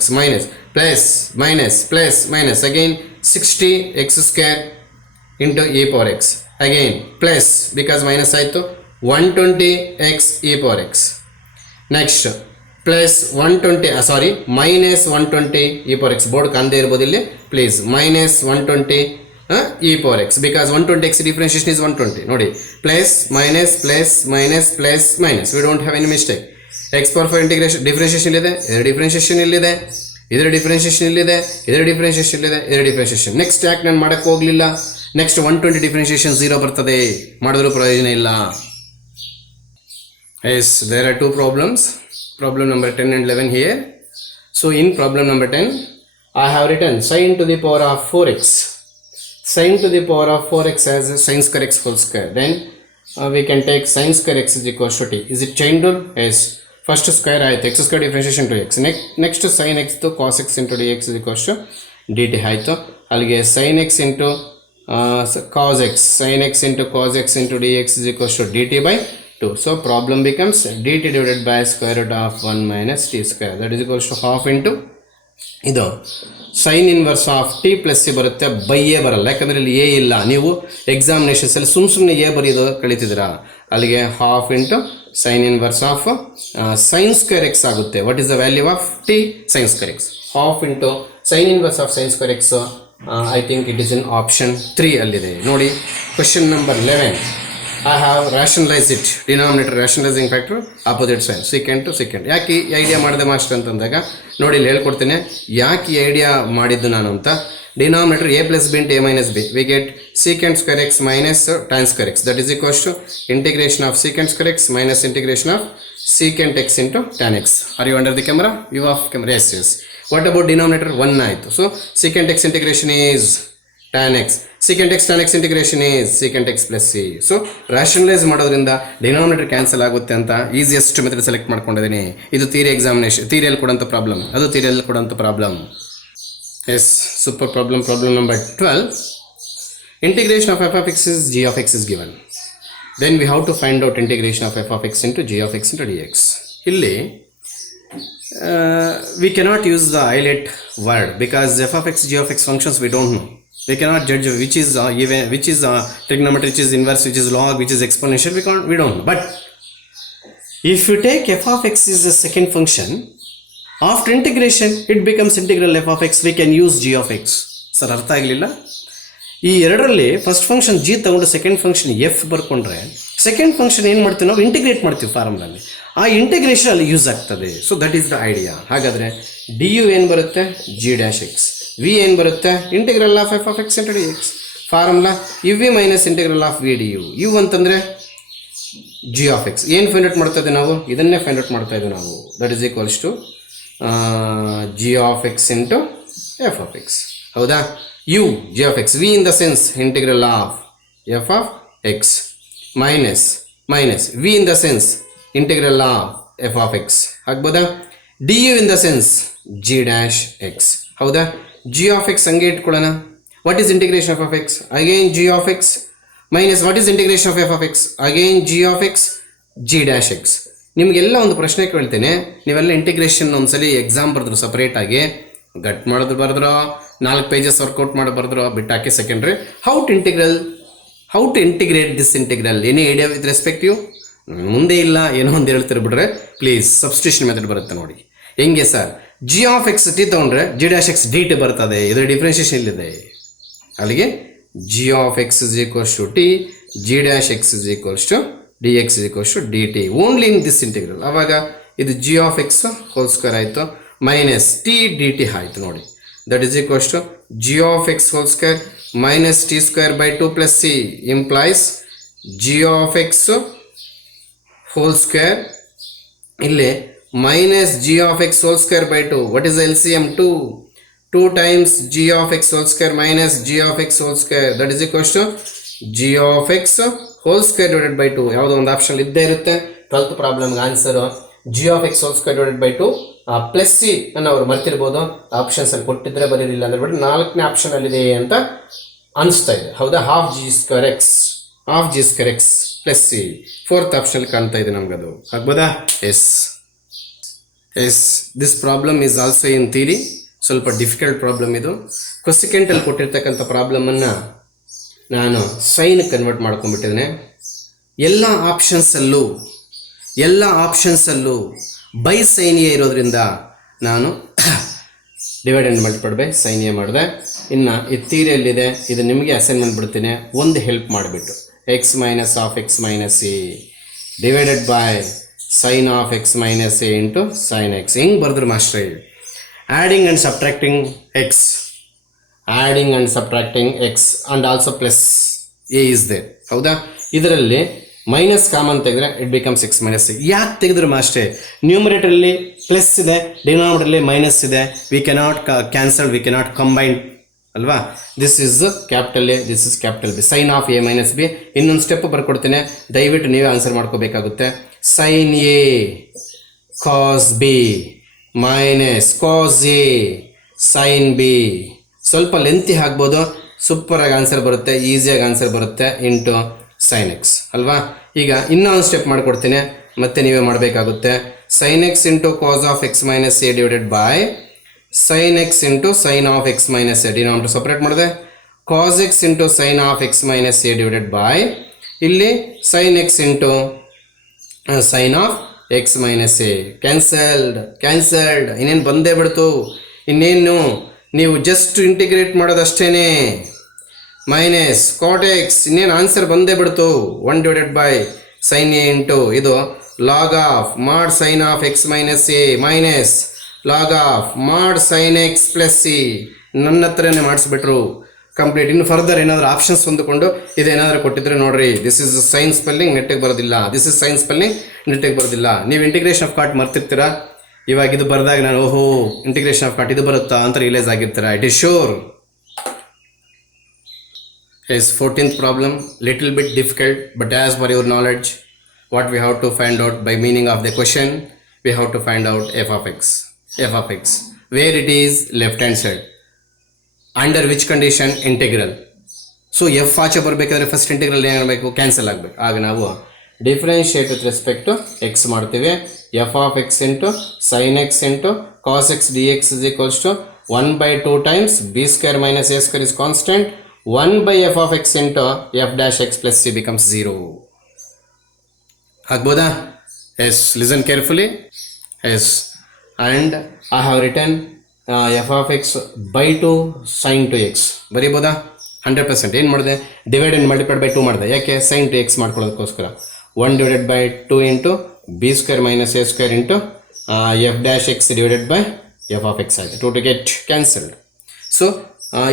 minus again 60x² into e power x again plus because minus ಆಯಿತು 120x e power x. Next plus minus 120 e power x. Board ಕಾಣದೇ ಇರ್ಬೋದು ಇಲ್ಲಿ please. minus 120 e power x because 120x differentiation is 120. ನೋಡಿ plus minus we don't have any mistake. x power 5 integration differentiation ಇಲ್ಲಿದೆ, ಇದರ differentiation ಇಲ್ಲಿದೆ, ಇದರ differentiation. Next ಯಾಕೆ ನಾನು ಮಾಡೋಕ್ಕೆ ಹೋಗಲಿಲ್ಲ? ನೆಕ್ಸ್ಟ್ 120 ಡಿಫ್ರೆನ್ಷಿಯೇಷನ್ 0 ಬರ್ತದೆ, ಮಾಡಿದ್ರೂ ಪ್ರಯೋಜನ ಇಲ್ಲ. Yes, there are 2 problems, problem number 10 and 11 here. So in problem number 10 I have written sin to the power of 4x as sin square x whole square. Then we can take sin square x is equal to t. Is it chain rule? Yes. First square ಆಯಿತು, x square differentiation to x. next sin x to cos x into dx is equal to dt ಆಯಿತು. ಅಲ್ಲಿಗೆ sin x into cos x into dx is equal to dt by 2. So problem becomes dt divided by square root of 1 minus t square, that is equals to half into ಇದು sign inverse of T plus c ಬರುತ್ತೆ, by A ಬರಲ್ಲ, ಯಾಕಂದರೆ ಇಲ್ಲಿ A ಇಲ್ಲ. ನೀವು ಎಕ್ಸಾಮಿನೇಷನ್ಸಲ್ಲಿ ಸುಮ್ಮನೆ A ಬರೆಯೋದು ಕಳಿತಿದ್ದೀರಾ. ಅಲ್ಲಿಗೆ half into sine inverse of sine square x ಆಗುತ್ತೆ. What is the value of t? Sine square x. Half into sine inverse of sine square x, I think it is in option 3 ಅಲ್ಲಿದೆ. ನೋಡಿ question number 11. I have rationalized it. Denominator rationalizing factor opposite sign secant to secant. ಯಾಕೆ ಈ idea ಮಾಡಿದೆ master ಅಂತಂದಾಗ ನೋಡಿ ಇಲ್ಲಿ ಹೇಳ್ಕೊಡ್ತೇನೆ ಯಾಕೆ ಈ ಐಡಿಯಾ ಮಾಡಿದ್ದು ನಾನು ಅಂತ. Denominator a plus b into a minus b, we get secant square x minus tan square x, that is equals to integration of secant square x minus integration of secant x into tan x. Are you under the camera? View of camera. Yes. What about denominator? 1 ಆಯಿತು. So secant x integration is tan x, secant x tan x integration is secant x plus c. So rationalise ಮಾಡೋದ್ರಿಂದ denominator cancel ಆಗುತ್ತೆ ಅಂತ easiest method select ಮಾಡ್ಕೊಂಡಿದ್ದೀನಿ. ಇದು ಥಿಯರಿಯಲ್ಲಿ ಕೊಡೋಂಥ problem. Yes, super problem number 12. Integration of f of x is g of x is given. Then we have to find out integration of f of x into g of x into dx. ಇಲ್ಲಿ we cannot use the highlight word because f of x, g of x functions we don't know. We cannot judge which is even, which is trigonometry, which is inverse, which is log, which is exponential. We don't know. But if you take f of x is a second function, after integration it becomes integral f of x. We can use g of x. Sir ಅರ್ಥ ಆಗಲಿಲ್ಲ? ಈ ಎರಡರಲ್ಲಿ first function g ತಗೊಂಡು second function f ಬರ್ಕೊಂಡ್ರೆ second function ಏನು ಮಾಡ್ತೀವಿ ನಾವು integrate ಮಾಡ್ತೀವಿ ಫಾರ್ಮುಲಲ್ಲಿ. ಆ ಇಂಟಿಗ್ರೇಷನ್ ಅಲ್ಲಿ ಯೂಸ್ ಆಗ್ತದೆ. So that is the idea. ಹಾಗಾದರೆ ಡಿ ಯು ಏನು ಬರುತ್ತೆ? G dash x. ವಿ ಏನು ಬರುತ್ತೆ? Integral of f of x into D x. Formula u v minus integral of v d u. U ಅಂತಂದರೆ g of x. ಏನು find out ಮಾಡ್ತಾ ಇದ್ದೀವಿ ನಾವು? ಇದನ್ನೇ ಫೈಂಡ್ ಔಟ್ ಮಾಡ್ತಾ ಇದ್ದೀವಿ ನಾವು. That is equals to g of x into F of x. ಹೌದಾ? U g of X. V in the sense integral of f of x minus v in the sense integral of f of x ಆಗ್ಬೋದಾ? D u in the sense g dash x. ಹೌದಾ? G of x ಹಂಗೆ ಇಟ್ಕೊಳ್ಳೋಣ. What is integration of x? Again g of x minus what is integration of f of x? Again g of x g dash x. ನಿಮಗೆಲ್ಲ ಒಂದು ಪ್ರಶ್ನೆ ಕೇಳ್ತೇನೆ. ನೀವೆಲ್ಲ integration ಒಂದ್ಸಲಿ exam ಬರೆದ್ರು ಸಪ್ರೇಟಾಗಿ, ಗಟ್ ಮಾಡಿದ್ರು ಬರೆದ್ರು, 4 ಪೇಜಸ್ ವರ್ಕೌಟ್ ಮಾಡಿ ಬರೆದ್ರು, ಬಿಟ್ಟಾಕಿ secondary. How to integrate this integral? Any idea with respect u? ಮುಂದೆ ಇಲ್ಲ, ಏನೋ ಒಂದು ಹೇಳ್ತಿರ್ ಬಿಡ್ರೆ ಪ್ಲೀಸ್. ಸಬ್ಸ್ಟಿಟ್ಯೂಷನ್ ಮೆಥಡ್ ಬರುತ್ತೆ ನೋಡಿ. ಹೆಂಗೆ sir? G of x t ತೊಗೊಂಡ್ರೆ g dash x d t ಬರ್ತದೆ. ಇದರ ಡಿಫ್ರೆನ್ಷಿಯೇಷನ್ ಇಲ್ಲಿದೆ. ಅಲ್ಲಿಗೆ g of x is equals to t, g dash x is equals to d X is equals to d t only in this integral. ಅವಾಗ ಇದು G of x whole square ಆಯಿತು minus t d t ಆಯಿತು ನೋಡಿ. That is equals to g of x whole square minus t square by 2 plus c implies g of x whole square. ಇಲ್ಲಿ minus g of x whole square by 2. What is L C M? 2 times g of x whole square minus g of x whole square. That is equals to g of x whole square divided by 2. ಯಾವುದೋ ಒಂದು option ಇದ್ದೇ ಇರುತ್ತೆ. 12th ಪ್ರಾಬ್ಲಮ್ಗೆ answer g of x whole square divided by 2 plus c ಅನ್ನು ಅವ್ರು ಮರ್ತಿರ್ಬೋದು. Options ಅಲ್ಲಿ ಕೊಟ್ಟಿದ್ರೆ ಬರೀರಿಲ್ಲ ಅಂದ್ರೆ ಬಿಟ್ಟು 4ನೇ ಆಪ್ಷನ್ ಅಲ್ಲಿದೆ ಅಂತ ಅನಿಸ್ತಾ ಇದೆ. ಹೌದಾ? Half g square x plus c 4th option ಕಾಣ್ತಾ ಇದೆ ನಮ್ಗದು. ಆಗ್ಬೋದಾ? ಎಸ್. This problem is also in theory. ಸ್ವಲ್ಪ ಡಿಫಿಕಲ್ಟ್ ಪ್ರಾಬ್ಲಮ್ ಇದು. ಕೊಸಿಕೆಂಟಲ್ಲಿ ಕೊಟ್ಟಿರ್ತಕ್ಕಂಥ ಪ್ರಾಬ್ಲಮನ್ನು ನಾನು ಸೈನ್ ಕನ್ವರ್ಟ್ ಮಾಡ್ಕೊಂಡ್ಬಿಟ್ಟಿದ್ದೇನೆ. ಎಲ್ಲ ಆಪ್ಷನ್ಸಲ್ಲೂ ಬೈ ಸೈನ್ ಎ ಇರೋದ್ರಿಂದ ನಾನು divide and multiplied by sine A ಮಾಡಿದೆ. ಇನ್ನು ಈ ಥಿಯರಿಯಲ್ಲಿದೆ, ಇದು ನಿಮಗೆ ಅಸೈನ್ಮೆಂಟ್ ಬಿಡ್ತೀನಿ. ಒಂದು ಹೆಲ್ಪ್ ಮಾಡಿಬಿಟ್ಟು x minus of x minus a divided by sine of x minus a into sine x. ಹೆಂಗೆ ಬರೆದ್ರು ಮಾಸ್ಟ್ರೆ? Adding and subtracting x and also plus a is there. ಹೌದಾ? ಇದರಲ್ಲಿ ಮೈನಸ್ ಕಾಮನ್ ತೆಗೆದ್ರೆ it becomes x minus a. ಯಾಕೆ ತೆಗೆದ್ರು ಮಾಸ್ಟೇ? ನ್ಯೂಮರೇಟರಲ್ಲಿ ಪ್ಲಸ್ ಇದೆ, ಡಿನಾಮಿನೇಟರಲ್ಲಿ ಮೈನಸ್ ಇದೆ. We cannot cancel, we cannot combine ಅಲ್ವಾ? This is capital A, this is capital B. Sine of A minus b. ಇನ್ನೊಂದು ಸ್ಟೆಪ್ ಬರ್ಕೊಡ್ತೀನಿ, ದಯವಿಟ್ಟು ನೀವೇ ಆನ್ಸರ್ ಮಾಡ್ಕೋಬೇಕಾಗುತ್ತೆ. Sine a cos b minus cos a sine b. ಸ್ವಲ್ಪ lengthy ಆಗ್ಬೋದು, ಸೂಪರಾಗಿ answer ಬರುತ್ತೆ, ಈಸಿಯಾಗಿ ಆನ್ಸರ್ ಬರುತ್ತೆ ಇಂಟು ಸೈನ್ ಎಕ್ಸ್ ಅಲ್ವಾ? ಈಗ ಇನ್ನೊಂದು ಸ್ಟೆಪ್ ಮಾಡಿಕೊಡ್ತೀನಿ, ಮತ್ತೆ ನೀವೇ ಮಾಡಬೇಕಾಗುತ್ತೆ. Sine x into cos of x minus a divided by sine x into sine of x minus a. Denominator separate ಮಾಡಿದೆ. Cos x into sine of x minus a divided by ಇಲ್ಲಿ sine x into sine of x minus a. Cancelled. ಇನ್ನೇನು ಬಂದೇ ಬಿಡ್ತು. ಇನ್ನೇನು ನೀವು just integrate ಮಾಡೋದಷ್ಟೇನೆ. Minus cot x, ಇನ್ನೇನು answer ಬಂದೇ ಬಿಡ್ತು. 1 divided by sine a into ಇದು log of mod sign of x minus a minus log of mod sine x plus c. ನನ್ನ ಹತ್ರನೇ ಮಾಡಿಸ್ಬಿಟ್ರು ಕಂಪ್ಲೀಟ್. ಇನ್ನು ಫರ್ದರ್ ಏನಾದರೂ ಆಪ್ಷನ್ಸ್ ಹೊಂದಿಕೊಂಡು ಇದೇನಾದರೂ ಕೊಟ್ಟಿದ್ರೆ ನೋಡ್ರಿ, ದಿಸ್ ಇಸ್ ಸೈನ್ ಸ್ಪೆಲ್ಲಿಂಗ್ ನೆಟ್ಟಿಗೆ ಬರೋದಿಲ್ಲ, ದಿಸ್ ಇಸ್ ಸೈನ್ ಸ್ಪೆಲ್ಲಿಂಗ್ ನೆಟ್ಟಿಗೆ ಬರೋದಿಲ್ಲ. ನೀವು ಇಂಟಿಗ್ರೇಷನ್ ಆಫ್ ಕಾಟ್ ಮರ್ತಿರ್ತೀರಾ. ಇವಾಗ ಇದು ಬರೆದಾಗ ನಾನು ಓಹೋ ಇಂಟಿಗ್ರೇಷನ್ ಆಫ್ ಕಾಟ್ ಇದು ಬರುತ್ತಾ ಅಂತ ರಿಯಲೈಸ್ ಆಗಿರ್ತೀರಾ. It is sure. Yes, 14th problem, little bit difficult, but as per your knowledge, what we have to find out by meaning of the question, we have to find out f of x, where it is left hand side, under which condition integral. So f ಆಚೆ ಬರಬೇಕಾದ್ರೆ first integral ಏನಾಗಬೇಕು? Cancel ಆಗಬೇಕು. ಆಗ ನಾವು differentiate with respect to x ಮಾಡ್ತೀವಿ. f of x into sin x into cos x dx is equals to 1/2 times b square minus a square is constant 1 by f of x into f dash x plus c becomes 0. ಆಗ್ಬೋದಾ? Yes, listen carefully. Yes, and I have return f of x by 2 sine to x ಬರೀಬೋದಾ? 100%. ಏನು ಮಾಡಿದೆ? Divide and multiplied by 2 ಮಾಡಿದೆ. ಯಾಕೆ? Sine to x ಮಾಡ್ಕೊಳ್ಳೋದಕ್ಕೋಸ್ಕರ. 1 divided by 2 into b square minus a square into f dash x divided by f of x ಆಯಿತು. 2 to get cancelled. So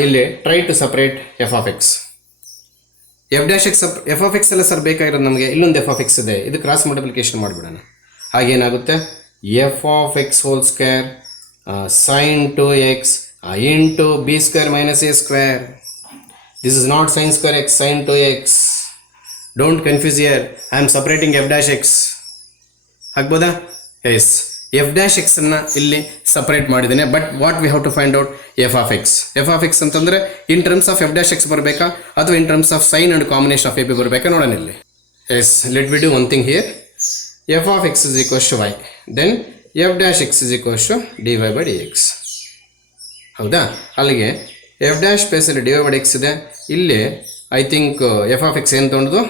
ಇಲ್ಲಿ try to separate f of x. F dash x f of x ಎಲ್ಲ sir ಬೇಕಾಗಿರೋದು ನಮಗೆ. ಇಲ್ಲೊಂದು F of X ಇದೆ, ಇದು cross multiplication ಮಾಡಿಬಿಡೋಣ. ಹಾಗೇನಾಗುತ್ತೆ? F of x whole square sine to x into b square minus a square. This is not sine square x, sine to x. Don't confuse here. I am separating f dash x. ಆಗ್ಬೋದಾ? Yes, f dash x ಅನ್ನು ಇಲ್ಲಿ separate ಮಾಡಿದ್ದೇನೆ. But what we have to find out f of x. F of x ಅಂತಂದರೆ in terms of f dash x ಬರಬೇಕಾ ಅಥವಾ in terms of sine and combination of a b ಬರಬೇಕಾ ನೋಡೋಣ ಇಲ್ಲಿ. Yes, let we do one thing here. F of x is equals to y, then f dash x is equals to d y by d x. ಹೌದಾ? ಅಲ್ಲಿಗೆ f dash ಪ್ಲೇಸಲ್ಲಿ d y by d x ಇದೆ. ಇಲ್ಲಿ I think f of x ಏನು ತೊಗೊಂಡು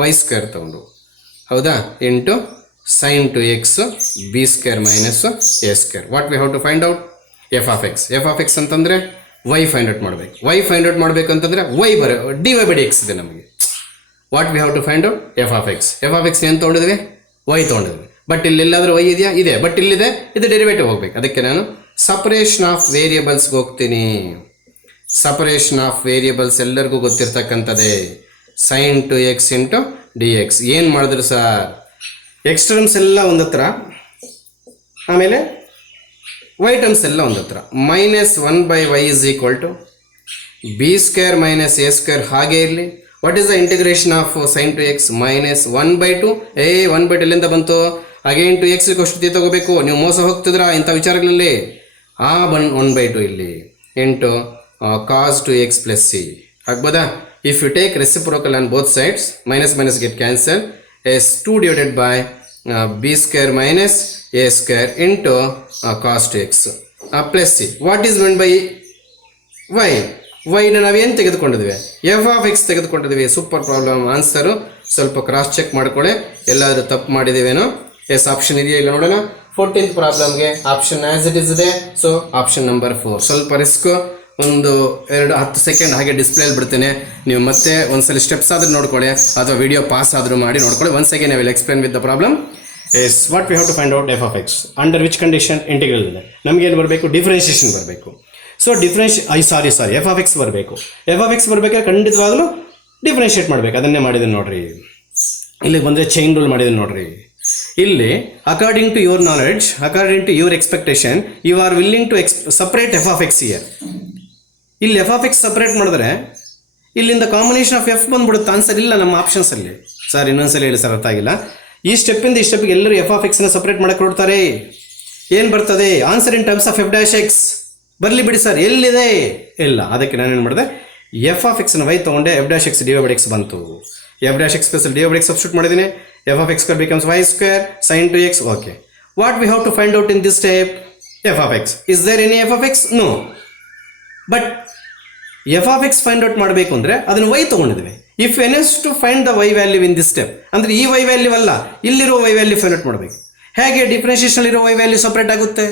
y square ತೊಗೊಂಡು, ಹೌದಾ, into sine to x b square minus a square. What we have to find out? F of x. F of x ಅಂತಂದರೆ y find out ಮಾಡಬೇಕು. Y find out ಮಾಡಬೇಕಂತಂದರೆ y d y by d x ಇದೆ ನಮಗೆ. What we have to find out? F of x. F of x ಏನು ತೊಗೊಂಡಿದ್ವಿ? Y ತೊಗೊಂಡಿದ್ವಿ. But ಇಲ್ಲಿ ಎಲ್ಲಾದರೂ Y ಇದೆಯಾ? ಇದೆ. ಬಟ್ ಇಲ್ಲಿದೆ, ಇದು ಡೆರಿವೇಟಿವ್ ಹೋಗ್ಬೇಕು. ಅದಕ್ಕೆ ನಾನು ಸಪರೇಷನ್ ಆಫ್ ವೇರಿಯಬಲ್ಸ್ಗೆ ಹೋಗ್ತೀನಿ. ಸಪರೇಷನ್ ಆಫ್ ವೇರಿಯಬಲ್ಸ್ ಎಲ್ಲರಿಗೂ ಗೊತ್ತಿರ್ತಕ್ಕಂಥದ್ದೇ. Sine to x into D x. ಏನು ಮಾಡಿದ್ರು ಸರ್? ಎಕ್ಸ್ ಟರ್ಮ್ಸ್ ಎಲ್ಲ ಒಂದು ಹತ್ರ, ಆಮೇಲೆ ವೈ ಟರ್ಮ್ಸ್ ಎಲ್ಲ ಒಂದು ಹತ್ರ. Minus 1 by y is equal to b square minus a square ಹಾಗೆ ಇರಲಿ. What is the integration of sine to x? Minus 1 by 2. 1 by 2 ಎಲ್ಲಿಂದ ಬಂತು? ಅಗೇನ್ ಟು ಎಕ್ಸ್ ಸ್ಥಿತಿ ತಗೋಬೇಕು. ನೀವು ಮೋಸ ಹೋಗ್ತಿದ್ರಾ ಇಂಥ ವಿಚಾರಗಳಲ್ಲಿ? 1 ಬೈ 2 ಇಲ್ಲಿ into cos to x plus c. ಆಗ್ಬೋದಾ? If you take reciprocal on both sides, minus minus get cancel. is 2 divided by b square minus a square into cos 2x plus c. What is meant by y? y ನ ನಾವೇನು ತೆಗೆದುಕೊಂಡಿದ್ವಿ? F of x ತೆಗೆದುಕೊಂಡಿದ್ವಿ. Super problem. Answer ಸ್ವಲ್ಪ cross check ಮಾಡ್ಕೊಳ್ಳಿ, ಎಲ್ಲಾದರೂ ತಪ್ಪು ಮಾಡಿದ್ದೀವೇನೋ. S, option ಇದೆಯಾ ಇಲ್ಲ ನೋಡೋಣ. 14th ಪ್ರಾಬ್ಲಮ್ಗೆ ಆಪ್ಷನ್ ಆಸ್ ಇಟ್ ಇಸ್ ಇದೆ. So option number 4. ಸ್ವಲ್ಪ ರಿಸ್ಕು. ಒಂದು 10 ಸೆಕೆಂಡ್ ಹಾಗೆ ಡಿಸ್ಪ್ಲೇಲಿ ಬಿಡ್ತೇನೆ. ನೀವು ಮತ್ತೆ ಒಂದ್ಸಲ ಸ್ಟೆಪ್ಸ್ ಆದರೂ ನೋಡ್ಕೊಳ್ಳಿ ಅಥವಾ ವಿಡಿಯೋ ಪಾಸ್ ಆದರೂ ಮಾಡಿ ನೋಡ್ಕೊಳ್ಳಿ. Once again I will explain with the problem. Yes, what we have to find out f of x under which condition? Integral ಇದೆ. ನಮಗೇನು ಬರಬೇಕು? ಡಿಫ್ರೆನ್ಷಿಯೇಷನ್ ಬರಬೇಕು. So sorry f of x ಬರಬೇಕು. ಎಫ್ ಆಫ್ ಎಕ್ಸ್ ಬರಬೇಕಾದ್ರೆ ಖಂಡಿತವಾಗಲೂ differentiate ಮಾಡಬೇಕು. ಅದನ್ನೇ ಮಾಡಿದ್ದೀನಿ ನೋಡ್ರಿ. ಇಲ್ಲಿಗೆ ಬಂದರೆ ಚೈನ್ ರೂಲ್ ಮಾಡಿದ್ದೀನಿ ನೋಡ್ರಿ. ಇಲ್ಲಿ according to your knowledge, according to your expectation, you are willing to separate f of x here. ಇಲ್ಲಿ ಎಫ್ ಆಫ್ ಎಕ್ಸ್ ಸಪ್ರೇಟ್ ಮಾಡಿದ್ರೆ ಇಲ್ಲಿಂದ ಕಾಂಬಿನೇಷನ್ ಆಫ್ ಎಫ್ ಬಂದ್ಬಿಡುತ್ತೆ. ಆನ್ಸರ್ ಇಲ್ಲ ನಮ್ಮ ಆಪ್ಷನ್ಸಲ್ಲಿ. ಸರ್ ಇನ್ನೊಂದ್ಸಲ ಹೇಳಿ ಸರ್, ಅರ್ಥ ಆಗಿಲ್ಲ. ಈ ಸ್ಟೆಪ್ಪಿಂದ ಈ ಸ್ಟೆಪ್ಪಿಗೆ ಎಲ್ಲರೂ ಎಫ್ ಆಫ್ ಎಕ್ಸ್ನ ಸಪ್ರೇಟ್ ಮಾಡಕ್ಕೆ ಹೊಡ್ತಾರೆ. ಏನು ಬರ್ತದೆ? Answer in terms of f dash x. ಬರಲಿ ಬಿಡಿ ಸರ್, ಎಲ್ಲಿದೆ? ಇಲ್ಲ. ಅದಕ್ಕೆ ನಾನೇನು ಮಾಡಿದೆ? ಎಫ್ ಆಫ್ ಎಕ್ಸ್ನ ವೈ ತೊಗೊಂಡೆ, f dash x d y by x ಬಂತು. F dash x plus d y by x substitute ಮಾಡಿದ್ದೀನಿ. F of x square becomes y square sine to x. Okay, what we have to find out in this step? F of x. Is there any f of X? No. But f of x find out ಮಾಡಬೇಕು ಅಂದರೆ ಅದನ್ನು y ತೊಗೊಂಡಿದ್ವಿ. If in to find the y value in this step, ಅಂದರೆ ಈ Y value ಅಲ್ಲ, ಇಲ್ಲಿರೋ Y value find out ಮಾಡಬೇಕು. ಹೇಗೆ ಡಿಫ್ರೆನ್ಷಿಯೇಷನ್ ಇರೋ ವೈ ವ್ಯಾಲ್ಯೂ ಸಪ್ರೇಟ್ ಆಗುತ್ತೆ?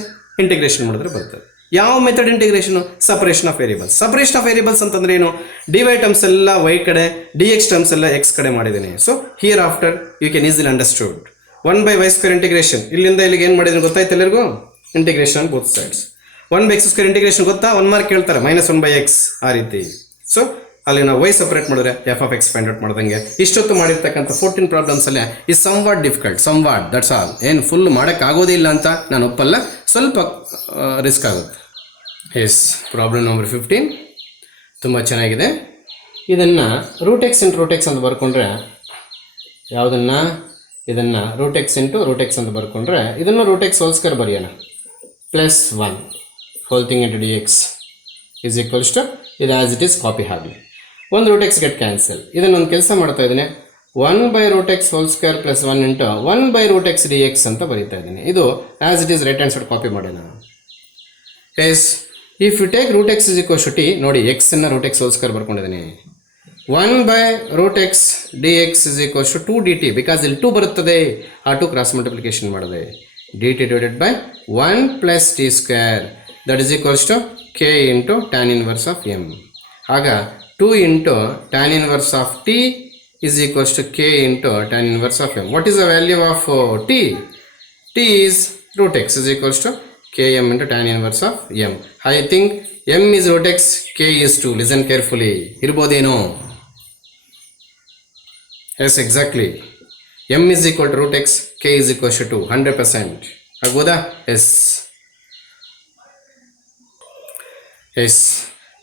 ಇಂಟಿಗ್ರೇಷನ್ ಮಾಡಿದ್ರೆ ಬರ್ತದೆ. ಯಾವ method integration? Separation of variables. Separation of variables ಅಂತಂದ್ರೆ ಏನು? ಡಿ ವೈ ಟರ್ಮ್ಸ್ ಎಲ್ಲ ವೈ ಕಡೆ, ಡಿ ಎಕ್ಸ್ ಟರ್ಮ್ಸ್ ಎಲ್ಲ ಎಕ್ಸ್ ಕಡೆ ಮಾಡಿದ್ದೀನಿ. So here after you can easily understood. 1 by y square integration. ಇಲ್ಲಿಂದ ಇಲ್ಲಿಗೆ ಏನು ಮಾಡಿದ್ದೀನಿ ಗೊತ್ತಾಯ್ತು ಎಲ್ಲರಿಗೂ? Integration both sides. 1 by x square integration ಗೊತ್ತಾ? 1 ಮಾರ್ಕ್ ಕೇಳ್ತಾರೆ. -1 ಬೈ ಎಕ್ಸ್ ಆ ರೀತಿ. ಸೊ ಅಲ್ಲಿ ನಾವು ವೈ ಸಪ್ರೇಟ್ ಮಾಡಿದ್ರೆ F of x find out ಮಾಡ್ದಂಗೆ. ಇಷ್ಟೊತ್ತು ಮಾಡಿರ್ತಕ್ಕಂಥ 14 ಪ್ರಾಬ್ಲಮ್ಸಲ್ಲೇ ಈ somewhat difficult, somewhat, that's all. ಏನು ಫುಲ್ ಮಾಡೋಕ್ಕಾಗೋದೇ ಇಲ್ಲ ಅಂತ ನಾನು ಒಪ್ಪಲ್ಲ, ಸ್ವಲ್ಪ ರಿಸ್ಕ್ ಆಗುತ್ತೆ. ಎಸ್, ಪ್ರಾಬ್ಲಮ್ ನಂಬರ್ 15 ತುಂಬ ಚೆನ್ನಾಗಿದೆ. ಇದನ್ನು root x into root x ಅಂತ ಬರ್ಕೊಂಡ್ರೆ, ಯಾವುದನ್ನು? ಇದನ್ನು root x into root x ಅಂತ ಬರ್ಕೊಂಡ್ರೆ ಇದನ್ನು ರೂಟ್ ಎಕ್ಸ್ ಹೋಲ್ ಸ್ಕ್ವೇರ್ ಬರೆಯೋಣ. +1 whole thing into D x is equals to, ಇದು ಆ್ಯಸ್ ಇಟ್ ಈಸ್ ಕಾಪಿ ಆಗಲಿ. ಒಂದು ರೂಟ್ ಎಕ್ಸ್ ಗೆಟ್ ಕ್ಯಾನ್ಸಲ್. ಇದನ್ನೊಂದು ಕೆಲಸ ಮಾಡ್ತಾ ಇದ್ದೀನಿ. 1 by root x whole square plus 1 into 1 by root x d x ಅಂತ ಬರೀತಾ ಇದ್ದೀನಿ. ಇದು as it is right hand side copy ಮಾಡೋಣ. Yes, if you take root x is equals to t, ನೋಡಿ ಎಕ್ಸನ್ನು ರೂಟ್ ಎಕ್ಸ್ ಹೋಲ್ ಸ್ಕ್ವೇರ್ ಬರ್ಕೊಂಡಿದ್ದೀನಿ. 1/√x dx is equals to 2 dt, because ಇಲ್ಲಿ 2 ಬರುತ್ತದೆ, ಆ 2 ಕ್ರಾಸ್ ಮಲ್ಟಿಪ್ಲಿಕೇಶನ್ ಮಾಡಿದೆ. dt divided by 1 plus t square, that is equals to k into tan inverse of m. ಆಗ 2 into tan inverse of t is equals to k into tan inverse of m. What is the value of t? T is root x is equals to km into tan inverse of m. I think m is root x, k is 2. Listen carefully. ಇರ್ಬೋದೇನೋ? Yes, exactly. M is equal to root x, k is equal to 2. 100%. ಆಗ್ಬೋದಾ? S S.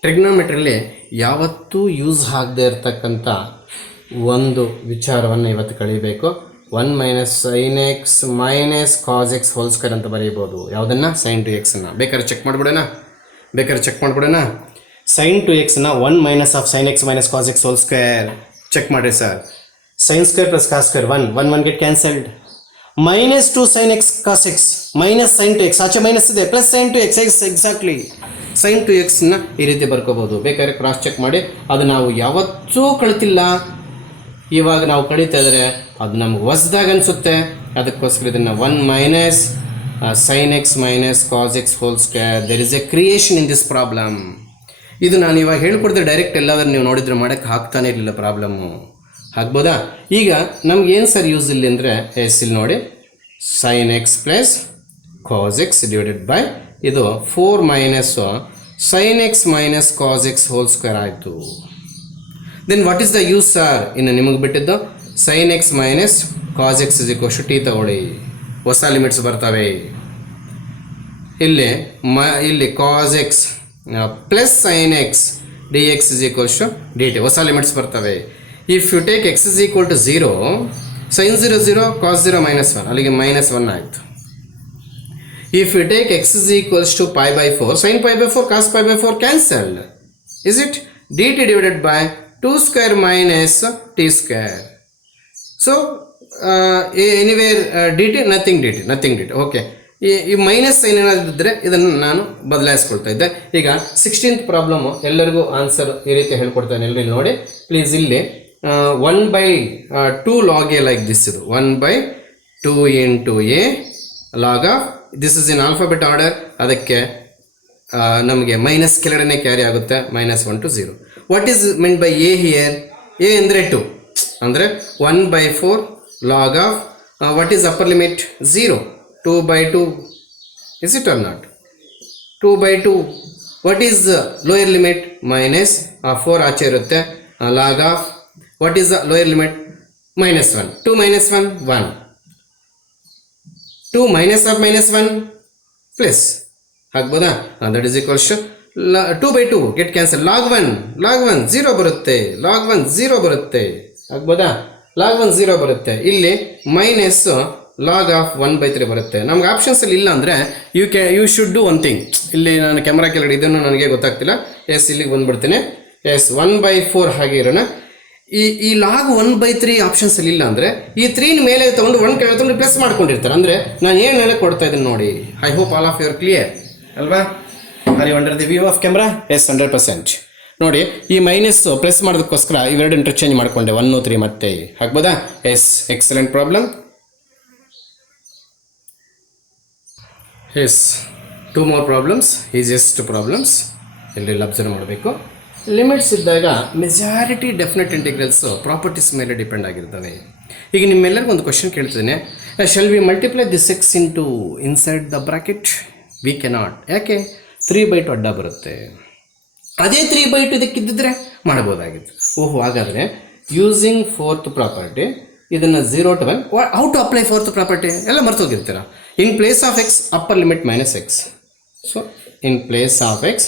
ಟ್ರಿಗ್ನೋಮೆಟ್ರಿಯಲ್ಲಿ ಯಾವತ್ತೂ use ಆಗದೆ ಇರತಕ್ಕಂಥ ಒಂದು ವಿಚಾರವನ್ನು ಇವತ್ತು ಕಳಿಬೇಕು. 1 - sin x - cos x whole square ಅಂತ ಬರೀಬೋದು. ಯಾವುದನ್ನು? sin to x ಅನ್ನು. ಬೇಕಾದ್ರೆ ಚೆಕ್ ಮಾಡಿಬಿಡೋಣ. sin to x ನ 1 - sin x - cos x whole square check ಮಾಡಿರಿ sir. sin square plus cos square 1 get cancelled. -2 sin x cos x minus sin to x, ಆಚೆ minus ಇದೆ, plus sin to x. Exactly sin to x ನ ಈ ರೀತಿ ಬರ್ಕೋಬಹುದು. ಬೇಕಾದ್ರೆ cross check ಮಾಡಿ. ಅದು ನಾವು ಯಾವತ್ತೂ ಕಳಿತಿಲ್ಲ, ಇವಾಗ ನಾವು ಕಳೀತಾ ಇದ್ರೆ ಅದು ನಮ್ಗೆ ಹೊಸ್ದಾಗ ಅನಿಸುತ್ತೆ. ಅದಕ್ಕೋಸ್ಕರ ಇದನ್ನು 1 - sin x - cos x whole square. There is a creation in this problem. ಇದು ನಾನು ಇವಾಗ ಹೇಳ್ಕೊಡಿದ್ರೆ ಡೈರೆಕ್ಟ್ ಎಲ್ಲಾದ್ರೂ ನೀವು ನೋಡಿದ್ರೆ ಮಾಡೋಕ್ಕೆ ಆಗ್ತಾನೆ ಇರಲಿಲ್ಲ ಪ್ರಾಬ್ಲಮ್ಮು. ಆಗ್ಬೋದಾ? ಈಗ ನಮ್ಗೆ ಏನು ಸರ್ ಯೂಸ್ ಇಲ್ಲಿ ಅಂದರೆ, ಇಲ್ಲಿ ನೋಡಿ sin x plus cos x divided by ಇದು 4 - sin x - cos x whole square ಆಯಿತು. Then what is the use sir? ಇನ್ನು ನಿಮಗೆ ಬಿಟ್ಟಿದ್ದು sin x - cos x is equal to t ತಗೊಳ್ಳಿ. ಹೊಸ ಲಿಮಿಟ್ಸ್ ಬರ್ತವೆ. ಇಲ್ಲಿ cos x plus sin x dx is equal to dt, ಹೊಸ limits ಬರ್ತವೆ. If you take x is equal to 0, sin 0 0, cos 0 -1, ಅಲ್ಲಿಗೆ -1 ಆಯಿತು. If you take x is equals to π/4, sin π/4, cos π/4 cancelled. Is it? dt divided by 2 square minus t square. So anywhere dt nothing dt. Okay, ಈ minus sign ಏನಾದಿದ್ದರೆ ಇದನ್ನು ನಾನು ಬದಲಾಯಿಸ್ಕೊಳ್ತಾ ಇದ್ದೆ. ಈಗ 16th problem ಎಲ್ಲರಿಗೂ answer ಈ ರೀತಿ ಹೇಳ್ಕೊಡ್ತಾನೆ. ಎಲ್ಲರೂ ನೋಡಿ ಪ್ಲೀಸ್. ಇಲ್ಲಿ 1/2 log a ಲೈಕ್ ದಿಸ್. ಇದು 1/2 into a log of, this is in alphabet order. ಅದಕ್ಕೆ ನಮಗೆ ಮೈನಸ್ ಕೆಳಗಡೆ ಕ್ಯಾರಿ ಆಗುತ್ತೆ, -1 to 0. What is meant by A here? A ಅಂದರೆ 2, ಅಂದರೆ 1/4 log of what is upper limit? 0. 2/2. Is it or not? 2/2. What is the lower limit? -4 ಆಚೆ ಇರುತ್ತೆ. log of what is the lower limit? -1. 2 - 1 1. 2 -1 plus. ಆಗ್ಬೋದಾ? that is equals to 2/2 get cancel. log 1 0 ಬರುತ್ತೆ. log 1 0 ಬರುತ್ತೆ. ಆಗ್ಬೋದಾ? log 1 0 ಬರುತ್ತೆ. ಇಲ್ಲಿ minus log of 1/3 ಬರುತ್ತೆ. ನಮ್ಗೆ ಆಪ್ಷನ್ಸಲ್ಲಿ ಇಲ್ಲ ಅಂದರೆ you should do one thing. ಇಲ್ಲಿ ನಾನು ಕ್ಯಾಮ್ರಾ ಕೆಳಗಡೆ ಇದನ್ನು ನನಗೆ ಗೊತ್ತಾಗ್ತಿಲ್ಲ. ಎಸ್, ಇಲ್ಲಿಗೆ ಬಂದುಬಿಡ್ತೀನಿ. ಎಸ್, 1/4 ಹಾಗೆ ಇರೋಣ. ಈ log 1/3 ಆಪ್ಷನ್ಸಲ್ಲಿ ಇಲ್ಲ ಅಂದರೆ ಈ 3 ಮೇಲೆ ತೊಗೊಂಡು 1 ಕೆಳಗೆ ತೊಗೊಂಡು ಪ್ಲಸ್ ಮಾಡ್ಕೊಂಡಿರ್ತಾರೆ. ಅಂದರೆ ನಾನು ಏನು ಹೇಳಕ್ಕೆ ಕೊಡ್ತಾ ಇದ್ದೀನಿ ನೋಡಿ. I hope all of your clear ಅಲ್ವಾ? Are you under the view of camera? Yes, 100%. ನೋಡಿ, ಈ ಮೈನಸ್ ಪ್ಲಸ್ ಮಾಡೋದಕ್ಕೋಸ್ಕರ ಇವೆರಡು ಇಂಟರ್ಚೇಂಜ್ ಮಾಡಿಕೊಂಡೆ, 1 3 ಮತ್ತೆ. ಆಗ್ಬೋದಾ? Yes, excellent problem. Yes, 2 more problems, easiest problems. ಎಲ್ಲೆಲ್ಲ ಅಬ್ಸರ್ವ್ ಮಾಡಬೇಕು. ಲಿಮಿಟ್ಸ್ ಇದ್ದಾಗ ಮೆಜಾರಿಟಿ ಡೆಫಿನೆಟ್ ಇಂಟಿಗ್ರಲ್ಸು ಪ್ರಾಪರ್ಟೀಸ್ ಮೇಲೆ ಡಿಪೆಂಡ್ ಆಗಿರ್ತವೆ. ಈಗ ನಿಮ್ಮೆಲ್ಲರಿಗೂ ಒಂದು ಕ್ವಶನ್ ಕೇಳ್ತಿದ್ದೇನೆ, shall we multiply this x into inside the bracket? We cannot. ಯಾಕೆ? 3/2 ಅಡ್ಡ ಬರುತ್ತೆ. ಅದೇ 3/2 ಇದಕ್ಕಿದ್ದಿದ್ರೆ ಮಾಡ್ಬೋದಾಗಿತ್ತು. ಓಹೋ, ಹಾಗಾದರೆ ಯೂಸಿಂಗ್ 4th ಪ್ರಾಪರ್ಟಿ ಇದನ್ನು 0 to 1. How to apply 4th property ಎಲ್ಲ ಮರ್ತೋಗಿರ್ತೀರ. In place of x upper limit -x. So in place of x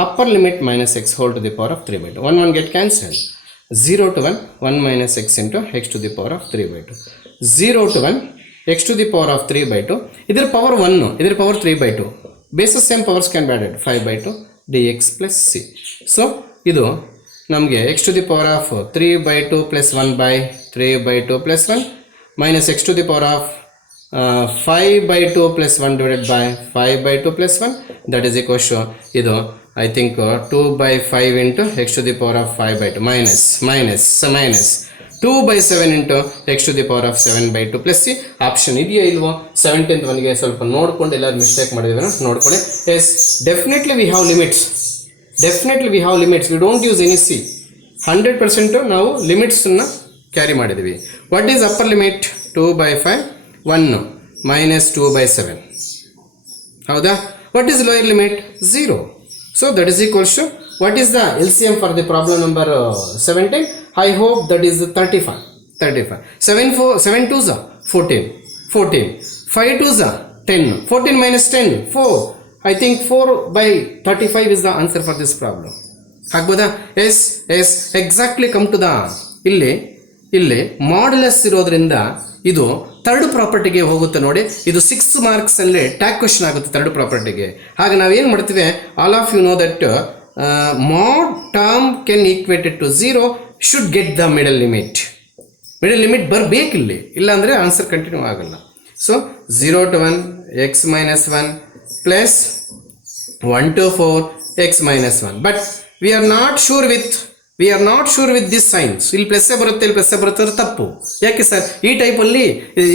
upper limit -x whole to the power of 3/2. 1 get cancelled. 0 to 1 1 - x into x to the power of 3/2. 0 to 1 x to the power of 3/2. ಇದರ power 1, ಇದರ power 3/2. Basis same powers can be added. 5/2 dx plus c. So ಇದು ನಮಗೆ x to the power of 3/2 plus 1/3/2 plus 1 minus x to the power of 5 by 2 plus 1 divided by 5 by 2 plus 1, that is equal to ಇದು I think 2 by 5 into x to the power of 5 by 2 minus 2 by 7 into x to the power of 7 by 2 plus c. Option ಇದೆಯಾ ಇಲ್ವೋ 17th ಒನ್ಗೆ ಸ್ವಲ್ಪ ನೋಡ್ಕೊಂಡು ಎಲ್ಲರೂ mistake ಮಾಡಿದ್ರೆ ನೋಡ್ಕೊಳ್ಳಿ. Yes, definitely we have limits, we don't use any C. 100% ನಾವು ಲಿಮಿಟ್ಸನ್ನು carry ಮಾಡಿದ್ದೀವಿ. What is upper limit? 2 by 5 1 minus 2 by 7. ಹೌದಾ? What is lower limit? 0. So that is equals to, what is the LCM for the problem number 17? I hope that is 35. 7 2s are 14. 5 2s are 10. 14 minus 10 4. I think 4 by 35 is the answer for this problem. ಆಗ್ಬೋದಾ? Yes, exactly come to the ಇಲ್ಲಿ modulus ಇರೋದ್ರಿಂದ ಇದು third ಪ್ರಾಪರ್ಟಿಗೆ ಹೋಗುತ್ತೆ ನೋಡಿ. ಇದು 6 marks ಅಲ್ಲಿ tag question ಆಗುತ್ತೆ third ಪ್ರಾಪರ್ಟಿಗೆ. ಹಾಗೆ ನಾವೇನು ಮಾಡ್ತೀವಿ, all of you know that mod term can equate to 0 should get the middle limit ಬರಬೇಕಿಲ್ಲಿ, ಇಲ್ಲ ಅಂದರೆ ಆನ್ಸರ್ ಕಂಟಿನ್ಯೂ ಆಗಲ್ಲ. So 0 to 1 x minus 1 plus 1 to 4 x minus 1. But we are not sure with this signs. ಇಲ್ಲಿ ಪ್ಲಸ್ಸೇ ಬರುತ್ತೆ ತಪ್ಪು. ಯಾಕೆ sir? ಈ ಟೈಪಲ್ಲಿ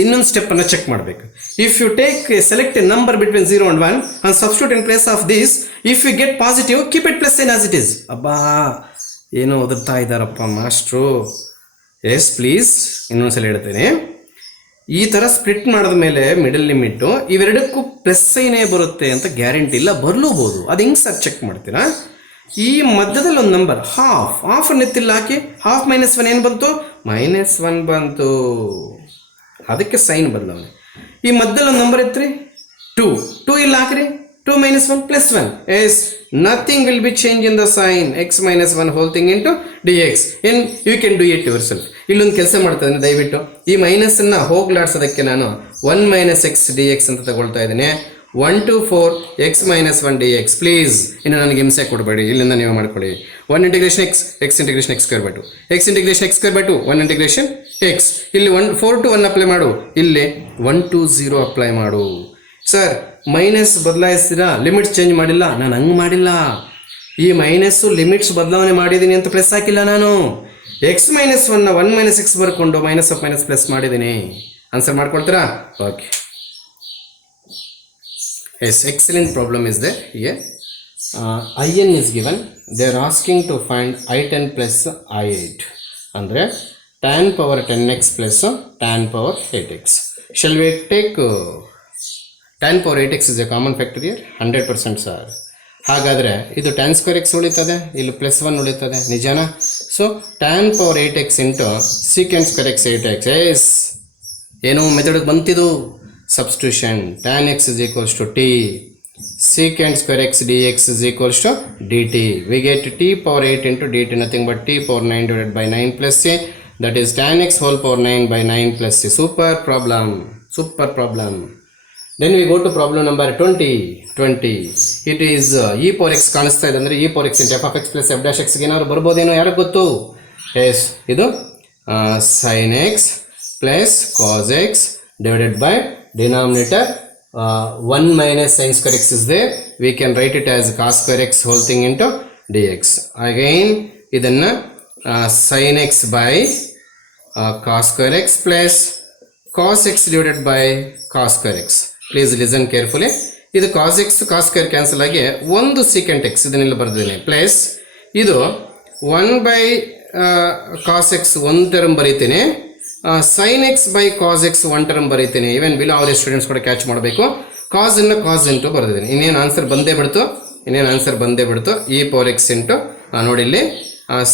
ಇನ್ನೊಂದು ಸ್ಟೆಪ್ಪನ್ನು ಚೆಕ್ ಮಾಡಬೇಕು. If you select a number between 0 and 1 and substitute in place of this, if you get positive, keep it plus sign as it is. ಅಬ್ಬಾ, ಏನೋ ಓದುತ್ತಾ ಇದ್ದಾರಪ್ಪ ಮಾಸ್ಟ್ರು. ಎಸ್ ಪ್ಲೀಸ್, ಇನ್ನೊಂದ್ಸಲ ಹೇಳ್ತೇನೆ. ಈ ಥರ ಸ್ಪ್ಲಿಟ್ ಮಾಡಿದ ಮೇಲೆ ಮಿಡಲ್ ಲಿಮಿಟ್ಟು ಇವೆರಡಕ್ಕೂ ಪ್ಲಸ್ ಸೈನೇ ಬರುತ್ತೆ ಅಂತ ಗ್ಯಾರಂಟಿ ಇಲ್ಲ, ಬರಲೂಬೋದು. ಅದು ಹೆಂಗೆ ಸರ್ ಚೆಕ್ ಮಾಡ್ತೀರಾ? ಈ ಮಧ್ಯದಲ್ಲಿ ಒಂದು ನಂಬರ್ ಹಾಫ್ ನೆತ್ತಿಲ್ಲ ಹಾಕಿ, ಹಾಫ್ ಮೈನಸ್ 1 ಏನು ಬಂತು? -1 ಬಂತು. ಅದಕ್ಕೆ ಸೈನ್ ಬದಲಾವಣೆ. ಈ ಮಧ್ಯದಲ್ಲಿ ಒಂದು ನಂಬರ್ ಇತ್ತು 2 ಇಲ್ಲಿ ಹಾಕ್ರಿ, 2 minus 1 plus 1. Yes, nothing will be changed in the sign. X minus 1 whole thing into dx. And you can do it yourself. ಇಲ್ಲೊಂದು ಕೆಲಸ ಮಾಡ್ತಾಯಿದ್ದೀನಿ, ದಯವಿಟ್ಟು ಈ ಮೈನಸನ್ನು ಹೋಗ್ಲಾಡ್ಸೋದಕ್ಕೆ ನಾನು 1 minus x dx ಅಂತ ತಗೊಳ್ತಾ ಇದ್ದೀನಿ. 1 to 4 x minus 1 dx. Please, ಇನ್ನು ನನಗೆ ಹಿಂಸೆ ಕೊಡಬೇಡಿ, ಇಲ್ಲಿಂದ ನೀವು ಮಾಡ್ಕೊಳ್ಳಿ. 1 integration x integration x square by 2, x integration x square by 2, 1 integration x. ಇಲ್ಲಿ 4 to 1 ಅಪ್ಲೈ ಮಾಡು, ಇಲ್ಲಿ 1 to 0 ಅಪ್ಲೈ ಮಾಡು. ಸರ್, ಮೈನಸ್ ಬದಲಾಯಿಸ್ತೀರಾ, ಲಿಮಿಟ್ಸ್ ಚೇಂಜ್ ಮಾಡಿಲ್ಲ. ನಾನು ಹಂಗೆ ಮಾಡಿಲ್ಲ. ಈ ಮೈನಸ್ಸು ಲಿಮಿಟ್ಸ್ ಬದಲಾವಣೆ ಮಾಡಿದ್ದೀನಿ ಅಂತ ಪ್ಲಸ್ ಹಾಕಿಲ್ಲ ನಾನು. ಎಕ್ಸ್ ಮೈನಸ್ 1 1 minus x ಬರ್ಕೊಂಡು ಮೈನಸ್ ಆಫ್ ಮೈನಸ್ ಪ್ಲಸ್ ಮಾಡಿದ್ದೀನಿ. ಆನ್ಸರ್ ಮಾಡ್ಕೊಳ್ತೀರಾ? Okay. Yes, excellent problem is there here. IN is given. They are asking to find I10 plus I8. ಅಂದರೆ tan power 10x plus tan power 8x. Shall we take tan power 8x is a common factor here? 100% sir. ಹಾಗಾದರೆ ಇದು tan square x ಉಳಿತದೆ, ಇಲ್ಲಿ +1 ಉಳಿತದೆ, ನಿಜನಾ? So tan power 8x into secant square x 8x. Yes, ಏನೋ method ಬಂತಿದು. Substitution. Tan x is equals to t. Secant square x dx is equals to dt. We get t power 8 into dt, nothing but t power 9 divided by 9 plus c. That is tan x whole power 9 by 9 plus c. Super problem. Then we go to problem number 20. It is e power x ಕಾಣಿಸ್ತಾ ಇದೆ ಅಂದರೆ e power x into f of x plus f dash x ಗೆ ಏನಾದ್ರು ಬರ್ಬೋದೇನೋ ಯಾರಿಗೆ ಗೊತ್ತು? S, ಇದು sin x plus cos x divided by denominator 1 minus sin square x is there. We can write it as cos square x whole thing into dx. Again idanna sin x by cos square x plus cos x divided by cos square x. Please listen carefully. ಇದು cos x cos square cancel ಆಗಿ ಒಂದು secant x ಇದನ್ನೆಲ್ಲ ಬರೆದಿದ್ದೀನಿ, plus ಇದು 1 by cos x ಒಂದು term ಬರೀತೀನಿ, sin x by cos x one term ಬರೀತೀನಿ. Even below ಅವರ ಸ್ಟೂಡೆಂಟ್ಸ್ ಕೂಡ ಕ್ಯಾಚ್ ಮಾಡಬೇಕು. ಕಾಸ್ ಇಂಟು ಬರೆದಿದ್ದೀನಿ. ಇನ್ನೇನು ಆನ್ಸರ್ ಬಂದೇ ಬಿಡ್ತು. e power x ಇಂಟು ನೋಡಿ ಇಲ್ಲಿ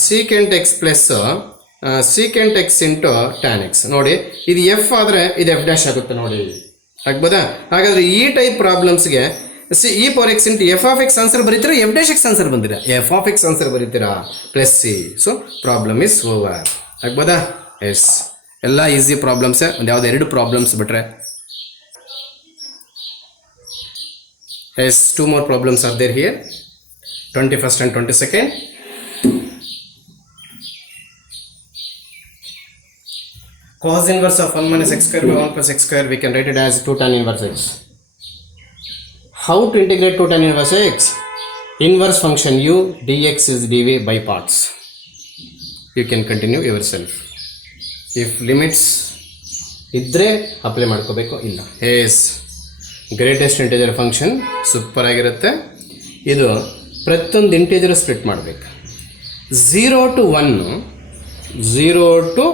secant x plus secant x into tan x. ನೋಡಿ ಇದು ಎಫ್ ಆದರೆ ಇದು ಎಫ್ ಡ್ಯಾಶ್ ಆಗುತ್ತೆ, ನೋಡಿ ಆಗ್ಬೋದಾ? ಹಾಗಾದರೆ ಈ ಟೈಪ್ ಪ್ರಾಬ್ಲಮ್ಸ್ಗೆ e power x into F of x answer ಬರೀತೀರಾ, ಎಫ್ ಡ್ಯಾಶ್ ಎಕ್ಸ್ ಆನ್ಸರ್ ಬಂದಿರಾ, ಎಫ್ ಆಫ್ ಎಕ್ಸ್ ಆನ್ಸರ್ ಬರೀತೀರಾ, plus c. So problem is over. ಆಗ್ಬೋದಾ? ಎಸ್, ಎಲ್ಲ ಈಸಿ ಪ್ರಾಬ್ಲಮ್ಸೇ, ಒಂದು ಯಾವುದೋ 2 ಪ್ರಾಬ್ಲಮ್ಸ್ ಬಿಟ್ರೆ. Yes, 2 more problems are there here, 21st and 22nd. cos inverse of 1 minus x square by 1 plus x square, we can write it as 2 tan inverse x. How to integrate 2 tan inverse x? Inverse function u dx is dv by parts. You can continue yourself. If limits ಇದ್ದರೆ apply ಮಾಡ್ಕೋಬೇಕು, ಇಲ್ಲ yes greatest integer function super ಆಗಿರುತ್ತೆ. ಇದು ಪ್ರತಿಯೊಂದು integer split ಮಾಡಬೇಕು. 0 to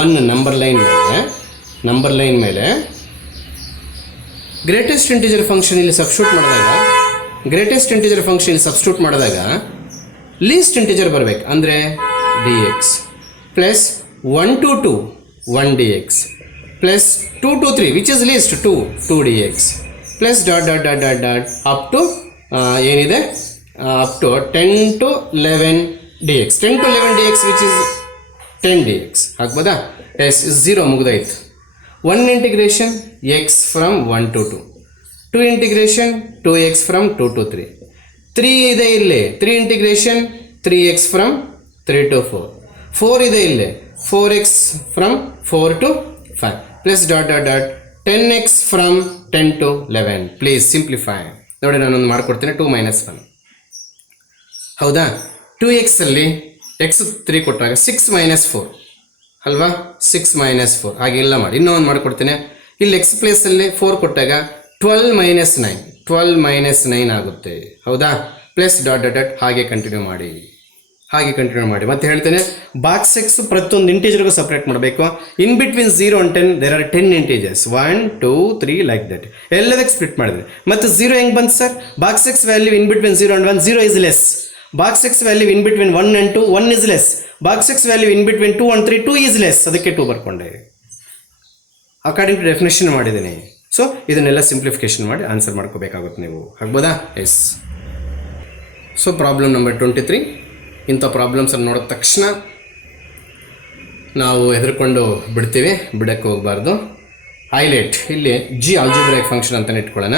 1 number line ಮೇಲೆ greatest integer function ಇಲ್ಲಿ substitute ಮಾಡಿದಾಗ ಲೀಸ್ಟ್ ಇಂಟೀಜರ್ ಬರಬೇಕು. ಅಂದರೆ dx plus 1 to 2 1 dx plus 2 to 3 which is least 2 dx plus dot up to ಏನಿದೆ up to 10 to 11 dx 10 to 11 dx which is 10 dx ಆಗ್ಬೋದಾ? S 0 ಮುಗಿದಾಯ್ತು. 1 integration x from 1 to 2, 2 integration 2x from 2 to 3, 3 ಇದೆ ಇಲ್ಲಿ 3 integration 3x from 3 to 4, 4 ಇದೆ ಇಲ್ಲಿ 4x from 4 to 5 plus dot 10x from 10 to 11. Please simplify. ನೋಡಿ ನಾನೊಂದು ಮಾಡ್ಕೊಡ್ತೀನಿ. 2 minus 1 ಹೌದಾ? 2x ಅಲ್ಲಿ x 3 ಕೊಟ್ಟಾಗ 6 minus 4 ಅಲ್ವಾ? 6 minus 4 ಹಾಗೆ ಇಲ್ಲ ಮಾಡಿ. ಇನ್ನೊಂದು ಮಾಡ್ಕೊಡ್ತೀನಿ. ಇಲ್ಲಿ x ಪ್ಲೇಸಲ್ಲಿ 4 ಕೊಟ್ಟಾಗ 12 minus 9 ಆಗುತ್ತೆ. ಹೌದಾ? ಪ್ಲಸ್ ಡಾಟ್ ಹಾಗೆ ಕಂಟಿನ್ಯೂ ಮಾಡಿ. ಮತ್ತೆ ಹೇಳ್ತೇನೆ, ಬಾಕ್ಸ್ ಎಕ್ಸ್ ಪ್ರತಿಯೊಂದು ಇಂಟೀಜರ್ಗೂ ಸಪ್ರೇಟ್ ಮಾಡಬೇಕು. In between 0 and 10 there are 10 integers 1 2 3 like that ಎಲ್ಲದಕ್ಕೆ ಸ್ಪ್ಲಿಟ್ ಮಾಡಿದ್ರೆ ಮತ್ತೆ 0 ಹೆಂಗೆ ಬಂತು sir? Box x value in between 0 and 1 0 is less. Box x value in between 1 and 2 1 is less. Box x value in between 2 and 3 2 is less. ಅದಕ್ಕೆ 2 ಬರ್ಕೊಂಡೆ. According to definition ಮಾಡಿದ್ದೀನಿ. So ಇದನ್ನೆಲ್ಲ simplification ಮಾಡಿ answer ಮಾಡ್ಕೋಬೇಕಾಗುತ್ತೆ ನೀವು. ಆಗ್ಬೋದಾ? S. So problem number 23. ಇಂಥ ಪ್ರಾಬ್ಲಮ್ಸನ್ನು ನೋಡಿದ ತಕ್ಷಣ ನಾವು ಹೆದರ್ಕೊಂಡು ಬಿಡಕ್ಕೆ ಹೋಗಬಾರ್ದು. ಹೈಲೈಟ್ ಇಲ್ಲಿ ಜಿ ಆಲ್ಜಿಬ್ರಾಯಿಕ್ ಫಂಕ್ಷನ್ ಅಂತಲೇ ಇಟ್ಕೊಳ್ಳೋಣ.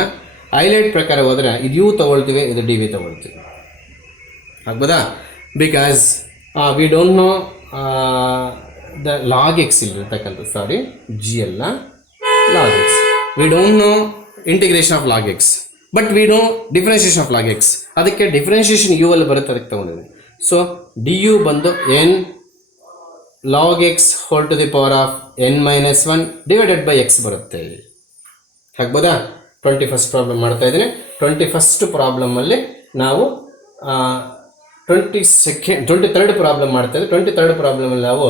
ಹೈಲೈಟ್ ಪ್ರಕಾರ ಹೋದರೆ ಇದು ಯು ತೊಗೊಳ್ತೀವಿ, ಇದು ಡಿ ವಿ ತೊಗೊಳ್ತೀವಿ. ಆಗ್ಬೋದಾ? Because we don't know the log x ಇಲ್ಲಿರ್ತಕ್ಕಂಥ, ಸಾರಿ ಜಿ ಅಲ್ಲ log x. We don't know integration of log x, but we know differentiation of log x. ಅದಕ್ಕೆ ಡಿಫ್ರೆನ್ಷಿಯೇಷನ್ ಯು ಅಲ್ಲಿ ಬರುತ್ತೆ, ಅದಕ್ಕೆ ತೊಗೊಂಡಿದ್ದೀನಿ. ಸೊ ಡಿ ಯು ಬಂದು n log x whole to the power of n minus 1 divided by x ಬರುತ್ತೆ. ಆಗ್ಬೋದಾ? 21st problem ಮಾಡ್ತಾ ಇದ್ದೀನಿ. 21st ಪ್ರಾಬ್ಲಮಲ್ಲಿ ನಾವು 23rd ಪ್ರಾಬ್ಲಮ್ ಮಾಡ್ತಾ ಇದ್ದೀವಿ. 23rd ಪ್ರಾಬ್ಲಮಲ್ಲಿ ನಾವು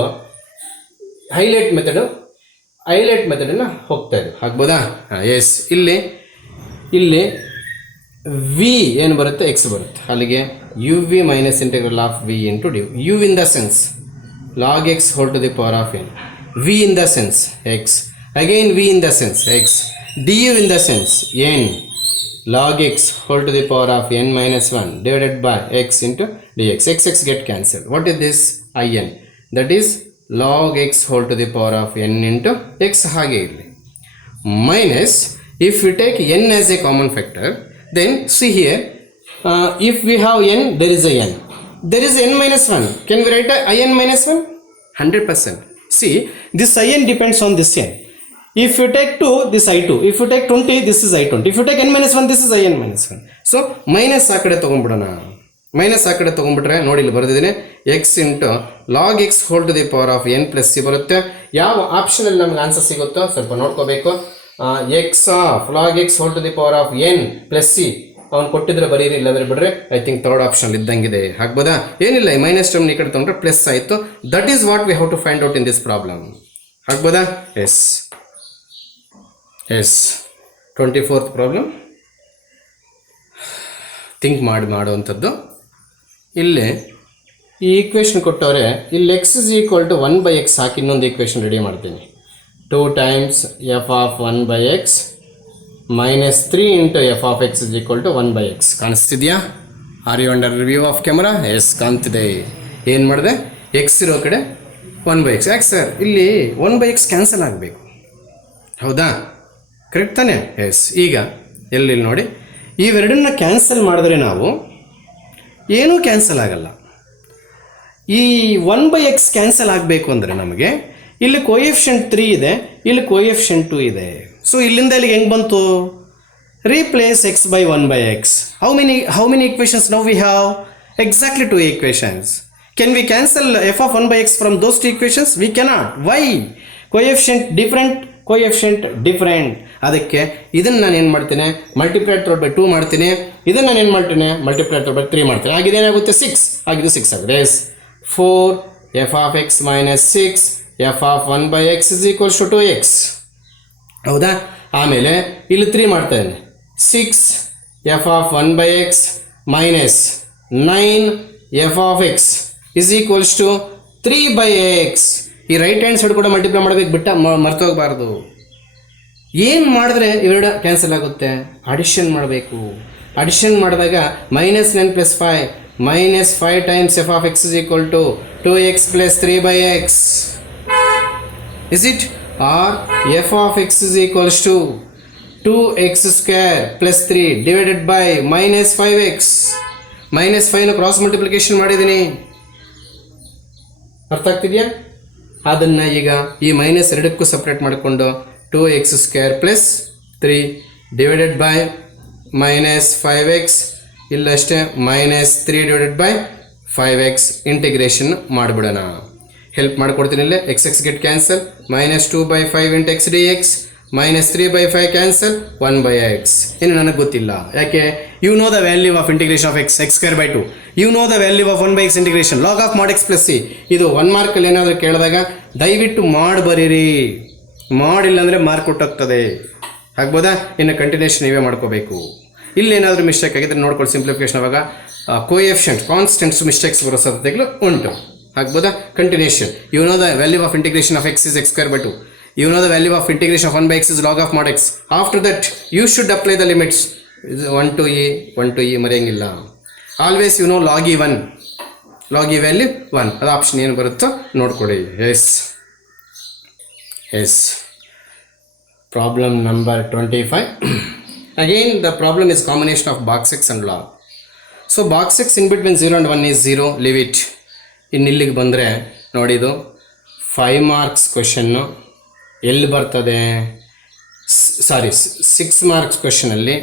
ಹೈಲೈಟ್ ಮೆಥಡನ್ನು ಹೋಗ್ತಾ ಇದ್ದೀವಿ. ಆಗ್ಬೋದಾ? ಎಸ್. ಇಲ್ಲಿ ವಿ ಏನು ಬರುತ್ತೆ? ಎಕ್ಸ್ ಬರುತ್ತೆ. ಅಲ್ಲಿಗೆ u v minus integral of v into d u in the sense log x whole to the power of n, v in the sense x, again v in the sense x, d u in the sense n log x whole to the power of n minus 1 divided by x into dx. x get cancelled. What is this? In. That is log x whole to the power of n into x ಹಾಗೆ ಇರಲಿ. Minus, if we take n as a common factor, then see here, if we have n, there is a n. There is n minus 1. Can we write a in minus 1? 100%. See, this in depends on this n. If you take 2, this I2. If you take 20, this is I20. If you take n minus 1, this is in minus 1. So, minus ಆ ಕಡೆ ತೊಗೊಂಡ್ಬಿಡೋಣ. Minus ಆ ಕಡೆ ತೊಗೊಂಡ್ಬಿಟ್ರೆ ನೋಡಿ ಇಲ್ಲಿ ಬರೆದಿದ್ದೀನಿ, x into log x whole to the power of n plus c ಬರುತ್ತೆ. ಯಾವ ಆಪ್ಷನಲ್ಲಿ ನಮ್ಗೆ ಆನ್ಸರ್ ಸಿಗುತ್ತೋ ಸ್ವಲ್ಪ ನೋಡ್ಕೋಬೇಕು. X of log x whole to the power of n plus c ಅವ್ನು ಕೊಟ್ಟಿದ್ರೆ ಬರೀರಿ, ಇಲ್ಲಾಂದ್ರೆ ಬಿಡ್ರೆ ಐ ಥಿಂಕ್ ಥರ್ಡ್ ಆಪ್ಷನ್ ಇದ್ದಂಗಿದೆ. ಆಗ್ಬೋದಾ? ಏನಿಲ್ಲ, ಈ ಮೈನಸ್ ಟರ್ಮ್ ಈ ಕಡೆ ತೊಗೊಂಡ್ರೆ ಪ್ಲಸ್ ಆಯಿತು. That is what we have to find out in this problem. ಆಗ್ಬೋದಾ? ಎಸ್. 24th ಪ್ರಾಬ್ಲಮ್ ಥಿಂಕ್ ಮಾಡುವಂಥದ್ದು. ಇಲ್ಲಿ ಈ ಈಕ್ವೇಷನ್ ಕೊಟ್ಟವ್ರೆ, ಇಲ್ಲಿ x is equal to 1/x ಹಾಕಿ ಇನ್ನೊಂದು ಈಕ್ವೇಷನ್ ರೆಡಿ ಮಾಡ್ತೀನಿ. 2 times f of 1/x minus 3 into f of x is equal to 1/x. ಕಾಣಿಸ್ತಿದೆಯಾ? Are you under review of camera? Yes, ಕಾಣ್ತಿದೆ. ಏನು ಮಾಡಿದೆ? ಎಕ್ಸ್ ಇರೋ ಕಡೆ 1/x. ಯಾಕೆ ಸರ್ ಇಲ್ಲಿ 1/x ಕ್ಯಾನ್ಸಲ್ ಆಗಬೇಕು, ಹೌದಾ? ಕರೆಕ್ಟ್ ತಾನೆ? ಎಸ್. ಈಗ ಎಲ್ಲಿ ನೋಡಿ, ಇವೆರಡನ್ನ ಕ್ಯಾನ್ಸಲ್ ಮಾಡಿದ್ರೆ ನಾವು ಏನೂ ಕ್ಯಾನ್ಸಲ್ ಆಗಲ್ಲ. ಈ 1/x ಕ್ಯಾನ್ಸಲ್ ಆಗಬೇಕು ಅಂದರೆ ನಮಗೆ ಇಲ್ಲಿ ಕೋಎಫಿಷಿಯಂಟ್ 3 ಇದೆ, ಇಲ್ಲಿ ಕೋಎಫಿಷಿಯಂಟ್ 2 ಇದೆ. ಸೊ ಇಲ್ಲಿಂದ ಇಲ್ಲಿಗೆ ಹೆಂಗೆ ಬಂತು? Replace x by 1 by x. How many equations now we have? Exactly 2 equations. Can we cancel f of 1 by x from those 2 equations? We cannot. Why? Coefficient different. ಅದಕ್ಕೆ ಇದನ್ನು ನಾನು ಏನು ಮಾಡ್ತೇನೆ, ಮಲ್ಟಿಪ್ಲೈಡ್ ಬೈ 2 ಮಾಡ್ತೀನಿ. ಇದನ್ನು ನಾನು ಏನು ಮಾಡ್ತೇನೆ, ಮಲ್ಟಿಪ್ಲೈಡ್ ಬೈ 3 ಮಾಡ್ತೇನೆ. ಆಗಿದೆ ಏನಾಗುತ್ತೆ? 6 ಆಗಿದೆ. 6 ಆಗಿದೆ. 4 f of x minus 6 f of 1 by x is equals to 2x. ಹೌದಾ? ಆಮೇಲೆ ಇಲ್ಲಿ 3 ಮಾಡ್ತಾ ಇದ್ದೇನೆ. 6 f of 1 by x minus 9 f of x is equals to 3 by x. ಈ ರೈಟ್ ಹ್ಯಾಂಡ್ ಸೈಡ್ ಕೂಡ ಮಲ್ಟಿಪ್ಲೈ ಮಾಡಬೇಕು, ಮರ್ತೋಗಬಾರ್ದು. ಏನು ಮಾಡಿದ್ರೆ ಇವೆರಡು ಕ್ಯಾನ್ಸಲ್ ಆಗುತ್ತೆ? ಅಡಿಷನ್ ಮಾಡಬೇಕು. ಅಡಿಷನ್ ಮಾಡಿದಾಗ -9 + 5 -5 times f of x is equal to 2x plus 3 by x. Is it? Or f of x is equals to 2x square plus 3 divided by -5x. -5 cross multiplication ಮಾಡಿದ್ದೀನಿ. ಅರ್ಥ ಆಗ್ತಿದೆಯಾ? ಅದನ್ನು ಈಗ ಈ -2ಕ್ಕೂ separate ಮಾಡಿಕೊಂಡು 2x square plus 3 divided by -5x, ಇಲ್ಲಷ್ಟೇ -3 divided by 5x integration ಮಾಡಿಬಿಡೋಣ. Help ಮಾಡಿಕೊಡ್ತೀನಿ. ಇಲ್ಲೇ x get cancel, -2 by 5 into x dx, -3 by 5 cancel, 1 by x. ಇನ್ನು ನನಗೆ ಗೊತ್ತಿಲ್ಲ, ಯಾಕೆ? You know the value of integration of x square by 2. You know the value of 1 by x integration log of mod x plus c. ಇದು 1 ಮಾರ್ಕಲ್ಲಿ ಏನಾದರೂ ಕೇಳಿದಾಗ ದಯವಿಟ್ಟು ಮಾಡಿ ಬರೀರಿ, ಮಾಡಿಲ್ಲ ಅಂದರೆ ಮಾರ್ಕ್ ಕೊಟ್ಟೋಗ್ತದೆ. ಆಗ್ಬೋದಾ? ಇನ್ನು ಕಂಟಿನ್ಯೂಷನ್ ನೀವೇ ಮಾಡ್ಕೋಬೇಕು. ಇಲ್ಲೇನಾದರೂ ಮಿಸ್ಟೇಕ್ ಆಗಿದ್ರೆ ನೋಡ್ಕೊಳ್ಳಿ. ಸಿಂಪ್ಲಿಫಿಕೇಶನ್ ಆವಾಗ ಕೋಎಫಿಷಿಯಂಟ್ ಕಾನ್ಸ್ಟೆಂಟ್ಸ್ ಮಿಸ್ಟೇಕ್ಸ್ ಬರೋ ಸಾಧ್ಯತೆಗಳು ಉಂಟು. ಆಗ್ಬೋದಾ? Continuation. You know the value of integration of x is x square by 2. You know the value of integration of 1 by x is log of mod x. After that, you should apply the limits 1 to e ಮರೆಯಂಗಿಲ್ಲ. Always you know log e 1. Log e value 1. ಅದು option ಏನು ಬರುತ್ತೋ ನೋಡ್ಕೊಡಿ. Yes. Problem number 25. Again, the problem is combination of box x and log. So box x in between 0 and 1 is 0. Leave it. ಇಲ್ಲಿಗೆ ಬಂದರೆ ನೋಡಿದು 5 marks question ಎಲ್ಲಿ ಬರ್ತದೆ? 6 marks ಕ್ವೆಶನಲ್ಲಿ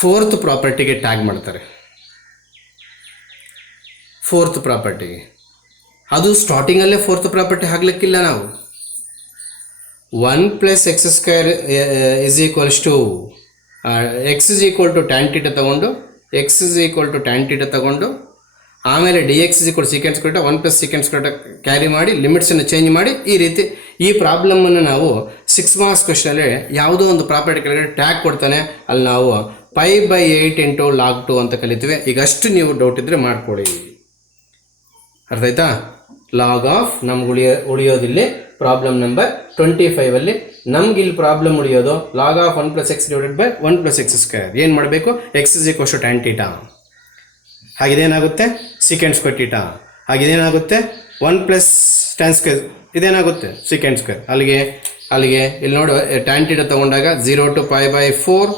4th ಪ್ರಾಪರ್ಟಿಗೆ tag ಮಾಡ್ತಾರೆ. 4th ಪ್ರಾಪರ್ಟಿಗೆ ಅದು ಸ್ಟಾರ್ಟಿಂಗಲ್ಲೇ 4th property ಹಾಕ್ಲಿಕ್ಕಿಲ್ಲ ನಾವು. 1 + x square is equals to x is equal to tan θ ತಗೊಂಡು x is equal to tan θ ತಗೊಂಡು ಆಮೇಲೆ dx is equal to secant square 1 + secant square carry ಮಾಡಿ ಲಿಮಿಟ್ಸನ್ನು change ಮಾಡಿ ಈ ರೀತಿ ಈ ಪ್ರಾಬ್ಲಮನ್ನು ನಾವು 6 marks ಕ್ವೆಶನಲ್ಲಿ ಯಾವುದೋ ಒಂದು ಪ್ರಾಪರ್ಟಿ ಕೆಳಗಡೆ ಟ್ಯಾಗ್ ಕೊಡ್ತಾನೆ, ಅಲ್ಲಿ ನಾವು π/8 into log 2 ಅಂತ ಕಲಿತೀವಿ. ಈಗ ಅಷ್ಟು ನೀವು ಡೌಟ್ ಇದ್ದರೆ ಮಾಡ್ಕೊಳ್ಳಿ. ಅರ್ಥ ಆಯ್ತಾ? ಲಾಗ್ ಆಫ್ ನಮ್ಗೆ ಉಳಿಯೋದಿಲ್ಲಿ ಪ್ರಾಬ್ಲಮ್ ನಂಬರ್ 25ಅಲ್ಲಿ ನಮ್ಗೆ ಇಲ್ಲಿ ಪ್ರಾಬ್ಲಮ್ ಉಳಿಯೋದು log of 1 + x divided by 1 + x square. ಏನು ಮಾಡಬೇಕು? x is equal to tan θ. ಹಾಗಿದೇನಾಗುತ್ತೆ? secant square θ. ಹಾಗಿದೇನಾಗುತ್ತೆ? 1 + tan ಸ್ಕ್ವೇರ್. ಇದೇನಾಗುತ್ತೆ? secant square. ಅಲ್ಲಿಗೆ ಇಲ್ಲಿ ನೋಡು, tan θ ತಗೊಂಡಾಗ 0 to π/4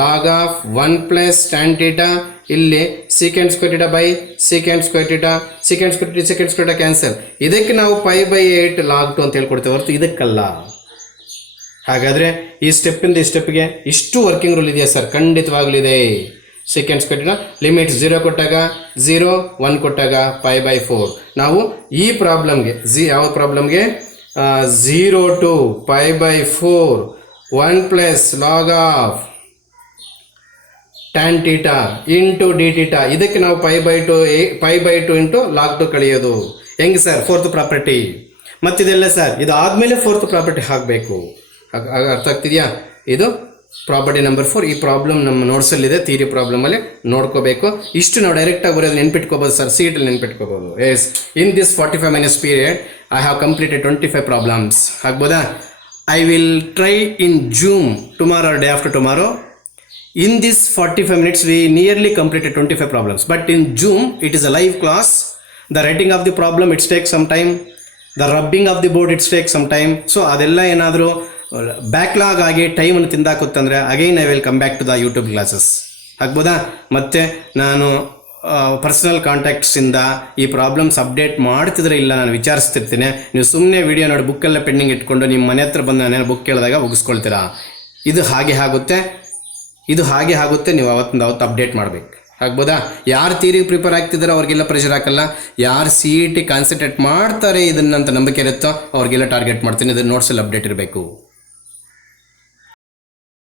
ಲಾಗ್ ಆಫ್ 1 + tan θ. ಇಲ್ಲಿ secant square θ by secant square θ, secant square θ cancel. ಇದಕ್ಕೆ ನಾವು π/8 log 2 ಅಂತ ಹೇಳ್ಕೊಡ್ತೇವೆ ಹೊರತು ಇದಕ್ಕಲ್ಲ. ಹಾಗಾದರೆ ಈ ಸ್ಟೆಪ್ಪಿಂದ ಈ ಸ್ಟೆಪ್ಗೆ ಇಷ್ಟು ವರ್ಕಿಂಗ್ ರೂಲ್ ಇದೆಯಾ ಸರ್? ಖಂಡಿತವಾಗ್ಲೂ ಇದೆ. secant square θ ಲಿಮಿಟ್ 0 ಕೊಟ್ಟಾಗ 0, 1 ಕೊಟ್ಟಾಗ π/4. ನಾವು ಈ ಪ್ರಾಬ್ಲಮ್ಗೆ ಯಾವ ಪ್ರಾಬ್ಲಮ್ಗೆ 0 to π/4 1 + log of tan θ into dθ, ಇದಕ್ಕೆ ನಾವು π/2 ಇಂಟು log 2 ಕಳೆಯೋದು. ಹೆಂಗೆ ಸರ್? 4th property. ಮತ್ತಿದೆಲ್ಲ ಸರ್ ಇದು ಆದಮೇಲೆ 4th ಪ್ರಾಪರ್ಟಿ ಹಾಕಬೇಕು. ಅರ್ಥ ಆಗ್ತಿದೆಯಾ? ಇದು ಪ್ರಾಪರ್ಟಿ ನಂಬರ್ 4. ಈ ಪ್ರಾಬ್ಲಮ್ ನಮ್ಮ ನೋಟ್ಸಲ್ಲಿದೆ, ಥಿಯರಿ ಪ್ರಾಬ್ಲಮಲ್ಲಿ ನೋಡ್ಕೋಬೇಕು. ಇಷ್ಟು ನಾವು ಡೈರೆಕ್ಟಾಗಿ ಬರೋದು ನೆನ್ಪಿಟ್ಕೋಬೋದು ಸರ್, ಸೀಟಲ್ಲಿ ನೆನ್ಪಿಟ್ಕೋಬೋದು. Yes, in this 45 minutes period I have completed 25 problems. ಆಗ್ಬೋದಾ? I will try in Zoom tomorrow or day after tomorrow. In this 45 minutes we nearly completed 25 problems, but in Zoom it is a live class. The writing of the problem it takes some time, the rubbing of the board it takes some time. So ಅದೆಲ್ಲ ಏನಾದರೂ backlog ಆಗಿ ಟೈಮನ್ನು ತಿಂದಾಕುತ್ತಂದರೆ again I will come back to the YouTube classes. ಆಗ್ಬೋದಾ? ಮತ್ತು ನಾನು personal ಕಾಂಟ್ಯಾಕ್ಟ್ಸಿಂದ ಈ problems update ಮಾಡ್ತಿದ್ರೆ ಇಲ್ಲ ನಾನು ವಿಚಾರಿಸ್ತಿರ್ತೀನಿ. ನೀವು ಸುಮ್ಮನೆ ವಿಡಿಯೋ ನೋಡಿ ಬುಕ್ಕೆಲ್ಲ ಪೆಂಡಿಂಗ್ ಇಟ್ಕೊಂಡು ನಿಮ್ಮ ಮನೆ ಹತ್ರ ಬಂದು ನಾನೇನು ಬುಕ್ ಕೇಳಿದಾಗ ಮುಗಿಸ್ಕೊಳ್ತೀರಾ. ಇದು ಹಾಗೆ ಆಗುತ್ತೆ. ನೀವು ಅವತ್ತು ಅಪ್ಡೇಟ್ ಮಾಡಬೇಕು. ಆಗ್ಬೋದಾ? ಯಾರು ಥಿಯರಿಗೆ ಪ್ರಿಪೇರ್ ಆಗ್ತಿದ್ದಾರೋ ಅವ್ರಿಗೆಲ್ಲ ಪ್ರೆಷರ್ ಹಾಕಲ್ಲ. ಯಾರು CET ಕಾನ್ಸಂಟ್ರೇಟ್ ಮಾಡ್ತಾರೆ ಇದನ್ನಂತ ನಂಬಿಕೆ ಇರುತ್ತೋ ಅವ್ರಿಗೆಲ್ಲ ಟಾರ್ಗೆಟ್ ಮಾಡ್ತೀನಿ. ಇದನ್ನು ನೋಟ್ಸಲ್ಲಿ ಅಪ್ಡೇಟ್ ಇರಬೇಕು.